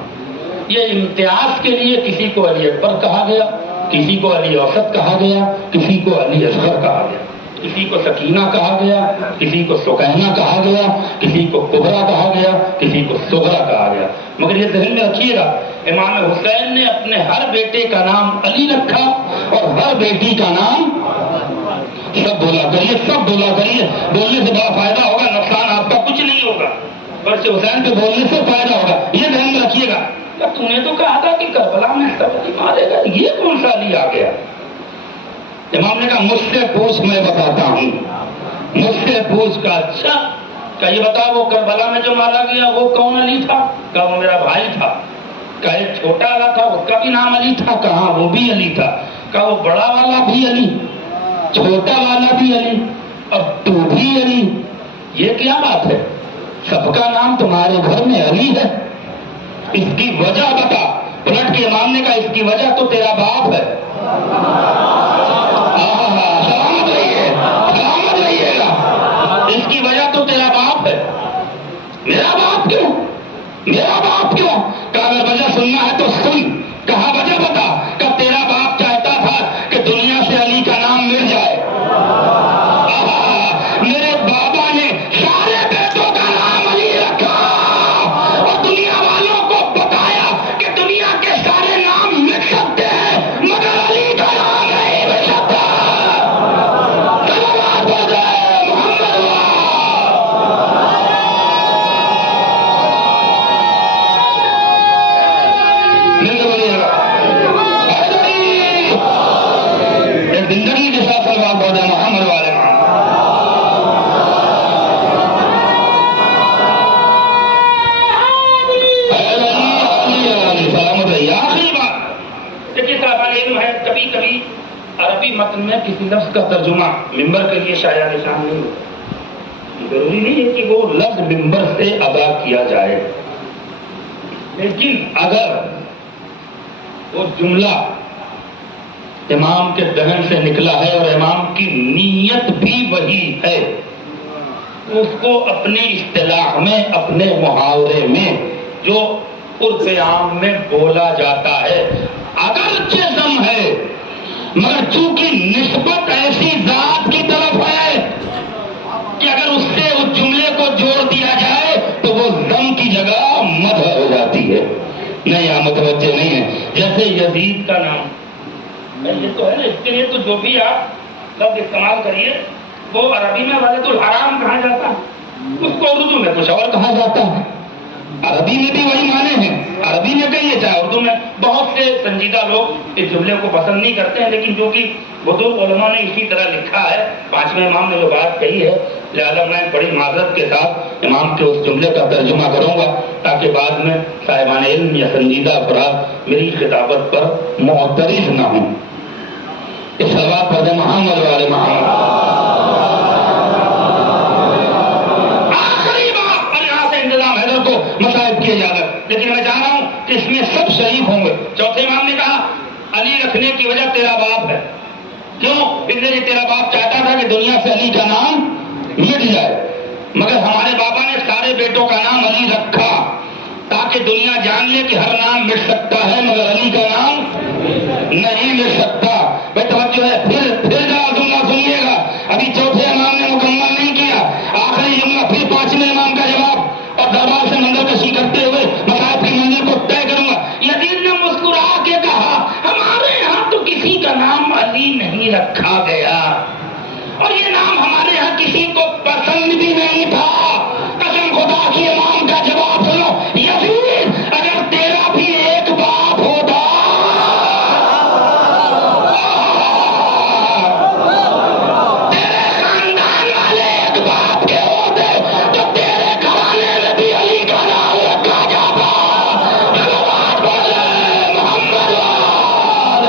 یہ امتیاز کے لیے کسی کو علی اکبر کہا گیا، کسی کو علی اوسط کہا گیا، کسی کو علی اصغر کہا گیا، کسی کو سکینہ کہا گیا، کسی کو سکینہ کہا گیا، کسی کو کبرا کہا گیا، کسی کو صغرا کہا گیا۔ مگر یہ ذہن میں رکھیے گا، امام حسین نے اپنے ہر بیٹے کا نام علی رکھا اور ہر بیٹی کا نام، سب بولا کریے، سب بولا کریے، بولنے سے بڑا فائدہ ہوگا، نقصان آپ کا کچھ نہیں ہوگا، بس حسین پہ بولنے سے فائدہ ہوگا، یہ ذہن میں رکھیے گا۔ تم نے تو کہا تھا کہ کربلا میں سب علی مارے گا، یہ کون سا علی آ گیا؟ امام نے کہا مجھ سے پوچھ، میں بتاتا ہوں، مجھ سے پوچھ۔ کا اچھا کہ یہ بتا وہ کربلا میں جو مارا گیا وہ کون علی تھا؟ کہ وہ میرا بھائی تھا۔ کہ ایک چھوٹا والا تھا اس کا بھی نام علی تھا؟ کہاں وہ بھی علی تھا۔ کہ وہ بڑا والا بھی علی، چھوٹا والا بھی علی، اور تو بھی علی، یہ کیا بات ہے؟ سب کا نام تمہارے گھر میں علی ہے، اس کی وجہ بتا۔ پلٹ کے امام نے کہا اس کی وجہ تو تیرا باپ ہے۔ سلامت رہیے، سلامت رہیے گا، اس کی وجہ تو تیرا باپ ہے۔ میرا باپ کیوں؟ میرا باپ کیوں؟ کہا اگر وجہ سننا ہے تو سن۔ کہا وجہ بتا۔ کہ تیرا باپ چاہتا تھا کہ دنیا سے علی کا نام مٹ جائے، میرے بابا نے سارے بیٹوں کا نام علی رکھا اور دنیا والوں کو بتایا کہ دنیا کے سارے نام مٹ سکتے ہیں مگر علی کا نام نہیں۔ ترجمہ ممبر کے لیے شایع نشان نہیں ہوتا، ضروری نہیں ہے کہ وہ لفظ ممبر سے ادا کیا جائے، لیکن اگر وہ جملہ امام کے دہن سے نکلا ہے اور امام کی نیت بھی وہی ہے، اس کو اپنی اصطلاح میں، اپنے محاورے میں جو عرف عام میں بولا جاتا ہے، اگرچہ ضم ہے مگر چونکہ نسبت ایسی ذات کی طرف ہے کہ اگر اس سے اس جملے کو جوڑ دیا جائے تو وہ ضم کی جگہ مدح ہو جاتی ہے۔ نہیں، آپ متوجہ نہیں ہے۔ جیسے یزید کا نام، یہ تو ہے نا، اس کے لیے تو جو بھی آپ لفظ استعمال کریے وہ عربی میں والد الحرام کہا جاتا ہے، اس کو اردو میں کچھ اور کہا جاتا ہے۔ عربی میں بھی وہی معنی ہیں، عربی میں کہیے چاہے اردو میں۔ بہت سے سنجیدہ لوگ اس جملے کو پسند نہیں کرتے ہیں، لیکن جو کہ بزرگ علماء نے اسی طرح لکھا ہے، پانچویں امام نے جو بات کہی ہے، لہذا میں بڑی معذرت کے ساتھ امام کے اس جملے کا ترجمہ کروں گا تاکہ بعد میں صاحبان علم یا سنجیدہ افراد میری خطابت پر معترض نہ ہوں۔ اس صلوات پڑھ دیں محمد والے محمد۔ مصائب کی اجازت، لیکن میں چاہ رہا ہوں کہ اس میں سب شریک ہوں گے۔ چوتھے امام نے کہا علی رکھنے کی وجہ تیرا باپ ہے۔ کیوں؟ اس لیے تیرا باپ چاہتا تھا کہ دنیا سے علی کا نام مٹ جائے، مگر ہمارے بابا نے سارے بیٹوں کا نام علی رکھا تاکہ دنیا جان لے کہ ہر نام مٹ سکتا ہے مگر علی کا نام نہیں مٹ سکتا۔ بھائی توجہ ہے، پھر جملہ سنیے گا، ابھی چوتھے امام نے مکمل نہیں کیا، آخری جملہ پھر پانچویں امام کا جواب اور دربار سے منظر کشی کرتے ہوئے مصائب کی منزل کو طے کروں گا۔ یزید نے مسکرا کے کہا ہمارے یہاں تو کسی کا نام علی نہیں رکھا گیا، اور یہ نام ہمارے یہاں کسی کو پسند بھی نہیں تھا۔ قسم خدا کی امام کا جواب سنو، یزید اگر تیرا بھی ایک باپ ہوتا، تیرے خاندان والے ایک باپ کے ہوتے تو تیرے گھرانے میں بھی علی کا نام رکھا جاتا۔ صلوات بولے محمد وال۔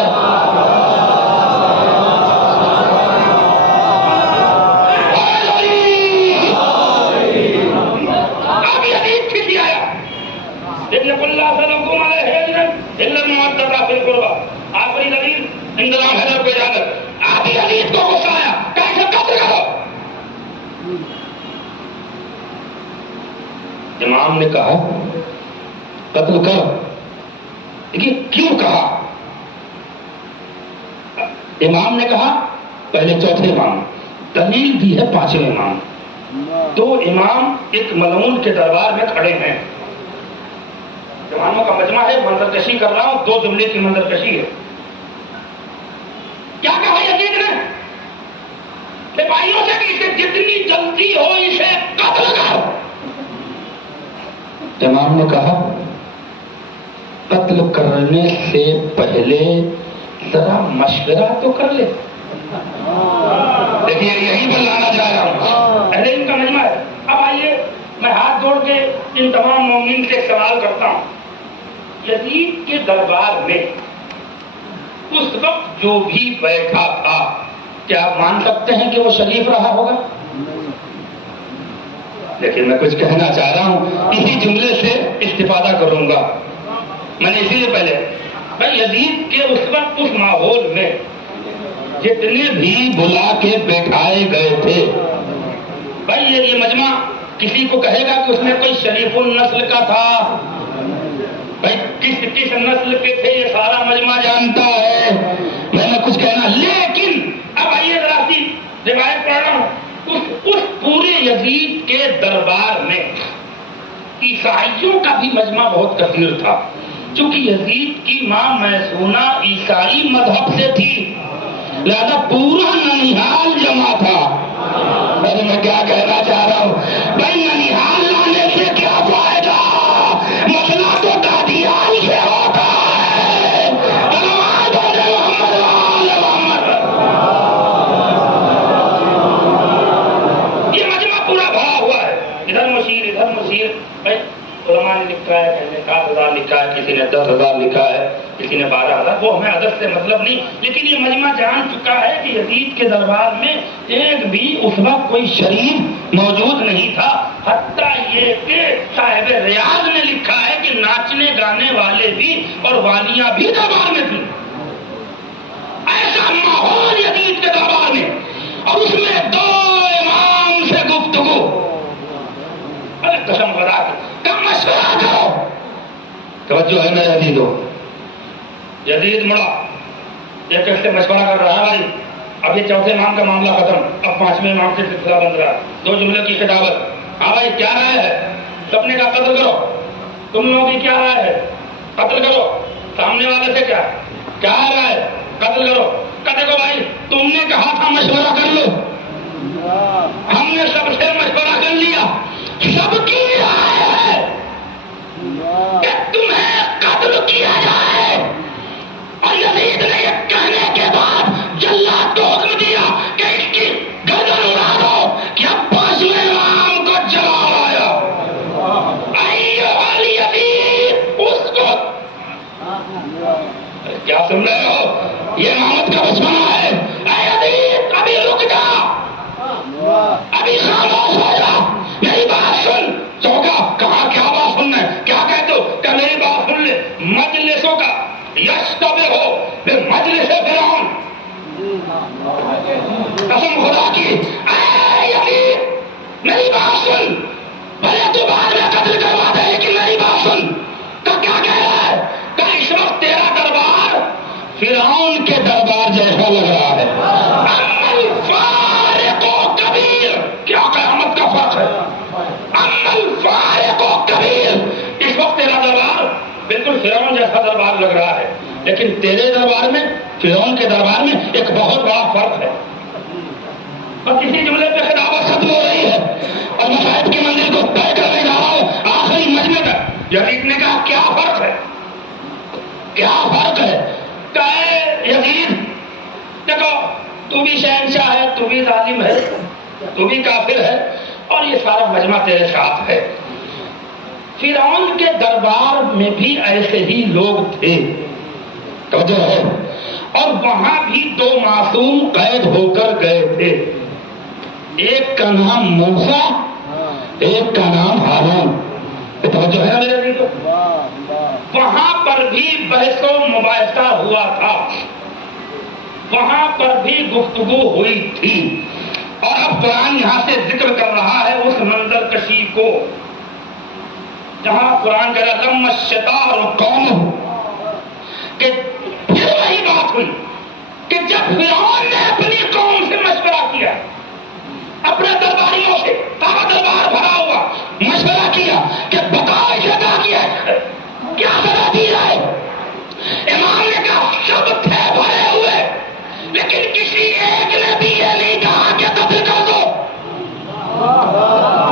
اب یزید پھر بھی آیا، یطلق اللہ سلمکم علیہ اجرا الا المودۃ فی القربى، آخری دلیل انضمام حیدر کو اجازت۔ اب یزید کو غصہ آیا، کیسے قتل کرو؟ امام نے کہا قتل کر، لیکن کیوں کہا؟ امام نے کہا، پہلے چوتھے امام، دلیل دی ہے پانچویں امام۔ دو امام ایک ملعون کے دربار میں کھڑے ہیں، اماموں کا مجمع ہے، منظر کشی کر رہا ہوں، دو جملے کی منظر کشی ہے۔ کیا کہا یزید نے؟ سپاہیوں سے کہ اسے جتنی جلدی ہو اسے قتل کرو۔ امام نے کہا قتل کرنے سے پہلے ذرا مشورہ تو کر لے۔ دیکھیے یہی پر لانا چاہ رہا ہوں، اہل علم کا مجمع ہے۔ اب آئیے میں ہاتھ جوڑ کے ان تمام مومنین سے سوال کرتا ہوں، یزید کے دربار میں اس وقت جو بھی بیٹھا تھا کیا آپ مان سکتے ہیں کہ وہ شریف رہا ہوگا؟ لیکن میں کچھ کہنا چاہ رہا ہوں، اسی جملے سے استفادہ کروں گا۔ میں نے اسی سے پہلے بھائی یزید کے اس وقت اس ماحول میں جتنے بھی بلا کے بیٹھائے گئے تھے، بھائی یہ مجمع کسی کو کہے گا کہ اس میں کوئی شریف النسل کا تھا؟ بھائی کس نسل کے تھے یہ سارا مجمع جانتا ہے، میں نے کچھ کہنا۔ لیکن اب آئیے ذرا سی روایت پڑھ رہا ہوں، اس پورے یزید کے دربار میں عیسائیوں کا بھی مجمع بہت کثیر تھا، چونکہ یزید کی ماں میسونہ عیسائی مذہب سے تھی، لہذا پورا ننیحال جمع تھا۔ میں کیا کہنا چاہ رہا ہوں، بھائی ننیحال لانے سے کیا فائدہ، مسئلہ تو دادیال سے ہوتا ہے۔ محمد وآل محمد۔ یہ مجمع پورا بھرا ہوا ہے، ادھر مشیر ادھر مشیر۔ علماء نے لکھا ہے، کسی نے 7,000 لکھا ہے، کسی نے 10,000 لکھا ہے، کسی نے 12,000. وہ ہمیں عدد سے مطلب نہیں، لیکن یہ مجمع جان چکا ہے کہ یزید کے دربار میں ایک بھی اس وقت کوئی شریف موجود نہیں تھا. حتیٰ یہ کہ صاحب ریاض نے لکھا ہے کہ ناچنے گانے والے بھی اور والیاں بھی دربار میں تھیں. ایسا ماحول یزید کے دربار میں، اور اس میں 2 امام سے گفتگو. ارے قسم خدا کی مشورہ کرو. توجہ ہے نا یزیدو؟ یزید مڑا ایک سے مشورہ کر رہا ہے بھائی. اب یہ چوتھے امام کا معاملہ ختم، اب 5ویں امام سے سلسلہ بن رہا. 2 جملے کی خطابت. ہاں بھائی کیا رائے ہے؟ سب نے کہا قتل کرو. تم لوگوں کی کیا رائے ہے؟ قتل کرو. سامنے والے سے کیا رائے؟ قتل کرو. کہتے کو بھائی تم نے کہا تھا مشورہ کر لو، ہم نے سب سے مشورہ کر لیا. سب کی رائے ہے کہ تمہیں قتل کیا جائے. اور یزید نے یہ کہنے کے بعد جلاد کو حکم دیا کہ اس کی گردن اڑا دو کہ اب 5ویں امام کو جلال آیا. یزید اس کو کیا سن رہے ہو؟ یہ امامت کا بچپنا ہے. اے یزید ابھی رک جا، ابھی خاموش ہو جا، میری بات سن. چوکا کہاں کیا بات سننا ہے؟ کیا کہتے ہو؟ کہ میری بات سن لے. مجلسوں کا یشتبہ ہو مجلس فرعون. قسم خدا کی اے یزید میری بات سن. بھلے تو بعد میں قتل کروا دے لیکن میری بات سن. تو کیا کہہ رہا ہے؟ کہ اس وقت تیرا دربار فرعون کے دربار جیسا لگ رہا ہے. الفارق و کبیر. کیا قیامت کا فرق ہے؟ الفارق و کبیر. اس وقت تیرا دربار بالکل فرعون جیسا دربار لگ رہا ہے، لیکن تیرے دربار میں فرعون کے دربار میں ایک بہت بڑا فرق ہے. اور کسی جملے پہ خطابت ختم ہو رہی ہے اور مسائل کی منزل کو طے کرنے جا رہا ہوں آخری مجمع تک. یزید نے کہا کیا فرق ہے؟ کیا فرق ہے؟ کہ یزید دیکھو تو بھی شہنشاہ ہے، تو بھی ظالم ہے، تو بھی کافر ہے، اور یہ سارا مجمع تیرے ساتھ ہے. فرعون کے دربار میں بھی ایسے ہی لوگ تھے، توجہ ہے، اور وہاں بھی 2 معصوم قید ہو کر گئے تھے. ایک کا نام موسیٰ، ایک کا نام ہارون. توجہ ہے میرے لیے؟ وہاں پر بھی بحث و مباحثہ ہوا تھا، وہاں پر بھی گفتگو ہوئی تھی. اور اب قرآن یہاں سے ذکر کر رہا ہے اس منظر کشی کو جہاں قرآن کہہ رہا لما الشتار قوم، کہ پھر وہی بات ہوئی کہ جب فرعون نے اپنی قوم سے مشورہ کیا، اپنے درباریوں سے، سارا دربار بھرا ہوا، مشورہ کیا کہ بتاؤ اسے کیا سزا دی جائے. امام نے کہا سب تھے بھرے ہوئے، لیکن کسی ایک نے بھی یہ نہیں کہا کہ قتل کر دو.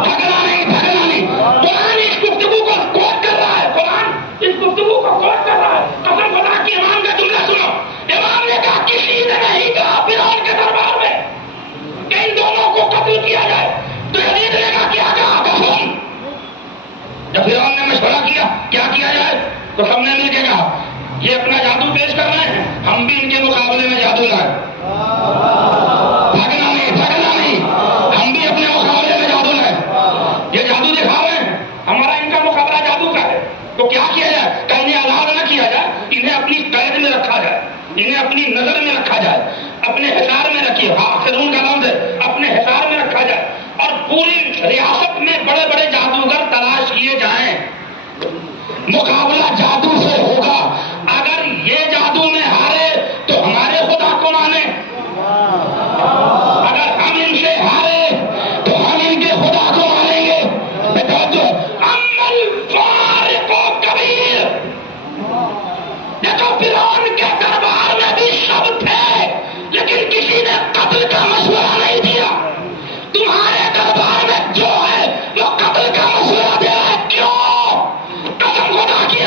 جھگڑا نہیں. قرآن اس گفتگو کو کوٹ کر رہا ہے، قرآن اس گفتگو کو کوٹ کر رہا ہے. قسم خدا کی امام کا جملہ سنو. امام نے کہا کسی نے نہیں کہا فرعون کے دربار میں کہ ان دونوں کو قتل کیا جائے. تو یزید نے کہا کیا کہا؟ قسم. جب فرعون نے مشورہ کیا کیا جائے تو سب نے مل کے کہا یہ اپنا جادو پیش کر رہے ہیں، ہم بھی ان کے مقابلے میں جادو لائیں. بھاگنا نہیں، ہم بھی اپنے مقابلے میں جادو لائیں. یہ جادو دکھا رہے ہیں، ہمارا ان کا مقابلہ جادو کا ہے. تو کیا کیا جائے؟ کہ انہیں آزاد نہ کیا جائے، انہیں اپنی قید میں رکھا جائے، انہیں اپنی نظر میں رکھا جائے، اپنے حصار میں رکھیے. فرعون کا لفظ ہے، اپنے حصار میں رکھا جائے، اور پوری ریاست میں بڑے بڑے جادوگر تلاش کیے جائیں. مقابلہ جادو سے ہوگا. اگر یہ جادو میں ہارے تو ہمارے خدا کو مانے، اگر ہم ان سے ہارے تو ہم ان کے خدا کو مانیں گے. دیکھو فرعون کے دربار میں بھی سب تھے، لیکن کسی نے قتل کا مشورہ نہیں دیا. تمہارے دربار میں جو ہے وہ قتل کا مشورہ دے رہا ہے. کیوں؟ قسم خدا کی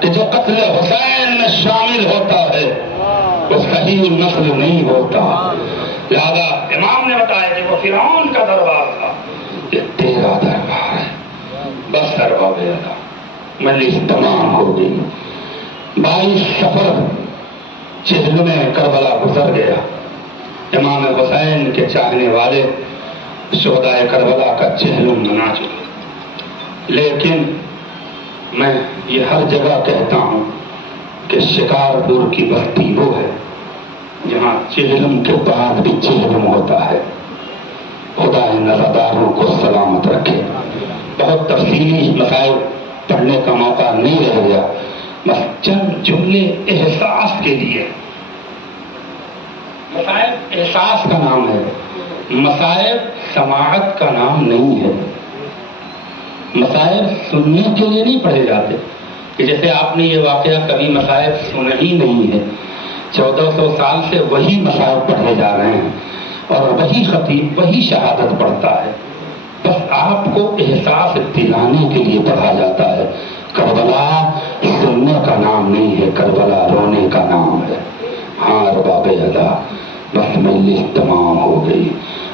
کہ جو قتل حسین میں شامل ہوتا ہے وہ صحیح النسل نہیں ہوتا. لہذا امام نے بتایا کہ وہ فرعون کا دربار تھا، یہ تیرا دربار ہے. بس دربار گیا، مجلس تمام ہو گئی. 22 سفر چہل میں کربلا گزر گیا. امام حسین کے چاہنے والے شہدائے کربلا کا چہلم منا چکے. لیکن میں یہ ہر جگہ کہتا ہوں کہ شکارپور کی بستی وہ ہے جہاں چہلم کے بعد بھی چہلم ہوتا ہے. خدا ان نظرداروں کو سلامت رکھے. بہت تفصیلی مسائل پڑھنے کا موقع نہیں رہ گیا، بس چند جملے احساس کے لیے. مسائب احساس کا نام ہے، مسائب سماعت کا نام نہیں ہے. مسائب سننے کے لیے نہیں پڑھے جاتے کہ جیسے آپ نے یہ واقعہ کبھی مسائب سنا ہی نہیں ہے. 1400 سال سے وہی مسائب پڑھے جا رہے ہیں اور وہی خطیب وہی شہادت پڑھتا ہے. بس آپ کو احساس دلانے کے لیے پڑھا جاتا ہے. کربلا سننے کا نام نہیں ہے، کربلا رونے کا نام ہے. ہاں ارباب ادا، بس مجلس تمام ہو گئی.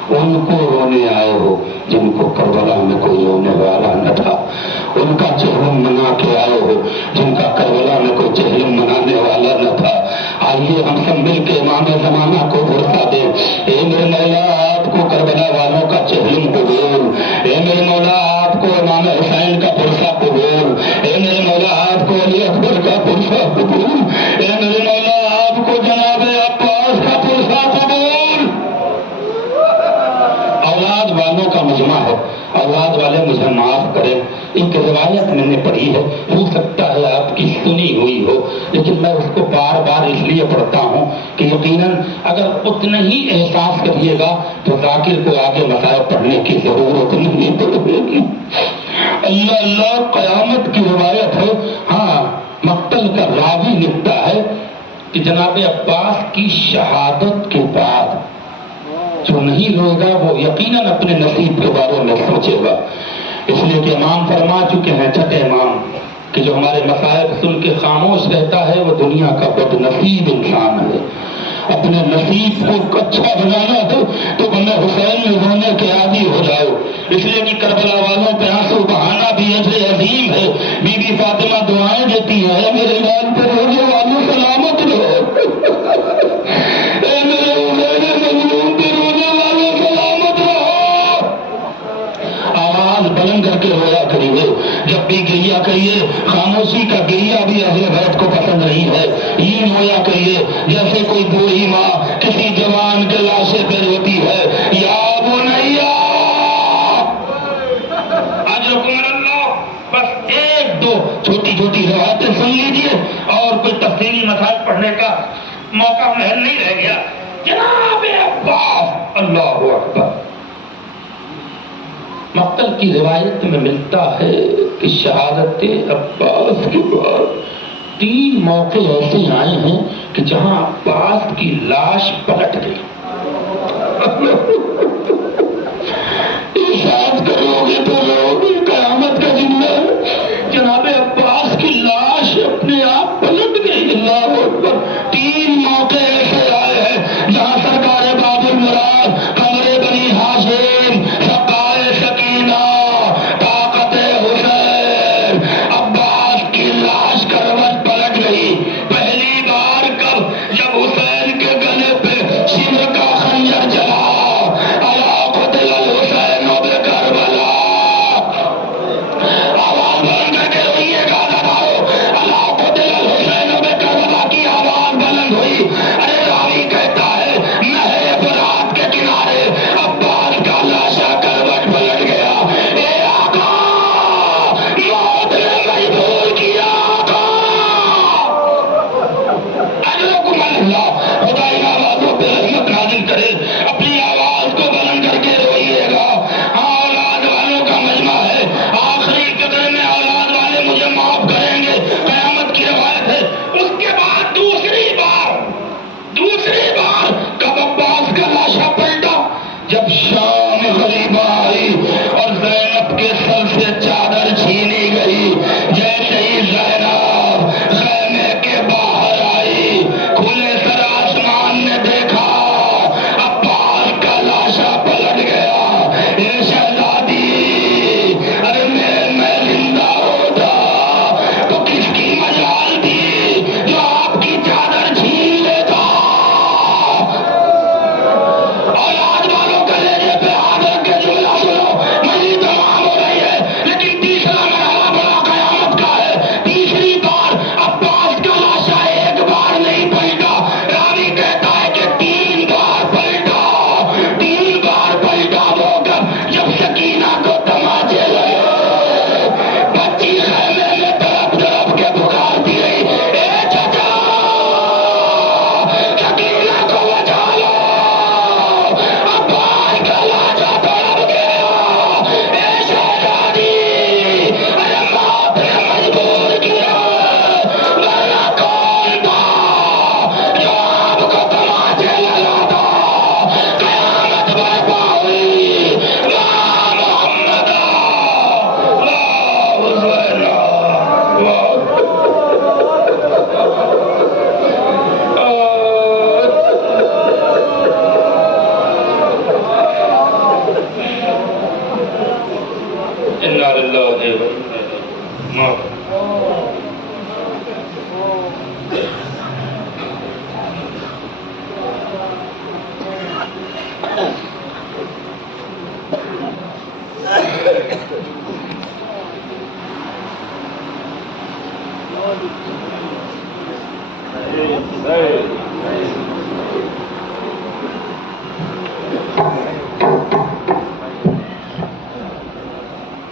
ان کو رونے آئے ہو جن کو کربلا میں کوئی رونے والا نہ تھا. ان کا چہلم منا کے آئے ہو جن کا کربلا میں کوئی چہلم منانے والا نہ تھا. آئیے ہم سب مل کے امام زمانہ کو بھرسا دیں. اے میرے مولا آپ کو کربلا والوں کا چہلم قبول. اے میرے مولا آپ کو امام حسین کا پرسا قبول. اے میرے مولا آپ کو علی اکبر کا پرسا قبول. اے میرے مولا آپ کو جناب عباس کا پرسا قبول. اولاد والوں کا مجمع ہے، اولاد والے مجھے معاف کریں. ایک روایت میں نے پڑھی ہے، ہو سکتا ہے آپ کی سنی ہوئی ہو، لیکن میں اس کو بار بار اس لیے پڑھتا ہوں کہ یقیناً اگر اتنا ہی احساس کریے گا تو ذاکر کو آگے مسائل پڑھنے کی ضرورت نہیں پڑے گی. اللہ اللہ قیامت کی روایت ہے. ہاں مقتل کا راوی لکھتا ہے کہ جناب عباس کی شہادت کے بعد جو نہیں روئے گا وہ یقیناً اپنے نصیب کے بارے میں سوچے گا. اس لیے کہ امام فرما چکے ہیں، چھٹے امام، کہ جو ہمارے مسائل سن کے خاموش رہتا ہے وہ دنیا کا بد نصیب انسان ہے. اپنے نصیب کو اچھا بنانا ہو تو بندہ حسین میں رونے کے عادی ہو جاؤ. اس لیے کہ کربلا والوں پہ آنسو بہانا بھی اجر عظیم ہے. بی بی فاطمہ دعائیں دیتی ہے، میرے لال پہ رونے والوں سلامت رہو. اے میرے مظلوم پہ رونے والوں سلامت رہو. آواز بلند کر کے رویا کریے. جب بھی گریا کریے، خاموشی کا گریا بھی اہل بیت کو پسند نہیں ہے. یہ رویا کریے جیسے کوئی بوڑھی ماں کسی جوان کے لاشے پہ روتی ہے. یا بنیا اجرکم اللہ. بس ایک دو چھوٹی چھوٹی روایتیں سن لیجیے اور کوئی تفصیلی مسائل پڑھنے کا موقع محل نہیں رہ گیا. جناب عباس، اللہ اکبر. مقتل کی روایت میں ملتا ہے کہ شہادت عباس کے بعد 3 موقع ایسے آئے ہیں کہ جہاں عباس کی لاش پلٹ گئی. احساس کرو گے تو لوگ قیامت کا ذمہ ہے. جناب عباس کی لاش اپنے آپ پلٹ گئی. اللہ اکبر. 3 موقع ایسے آئے ہیں جہاں سرکار باب المراد قمر بنی ہاشم سقائے سکینہ طاقت حسین عباس کی لاش کروٹ پلٹ گئی. پہلی بار کب؟ جب حسین کے گلے پہ شمر کا خنجر چلا. الا قتل الحسین بکربلا. آواز بلند کر کے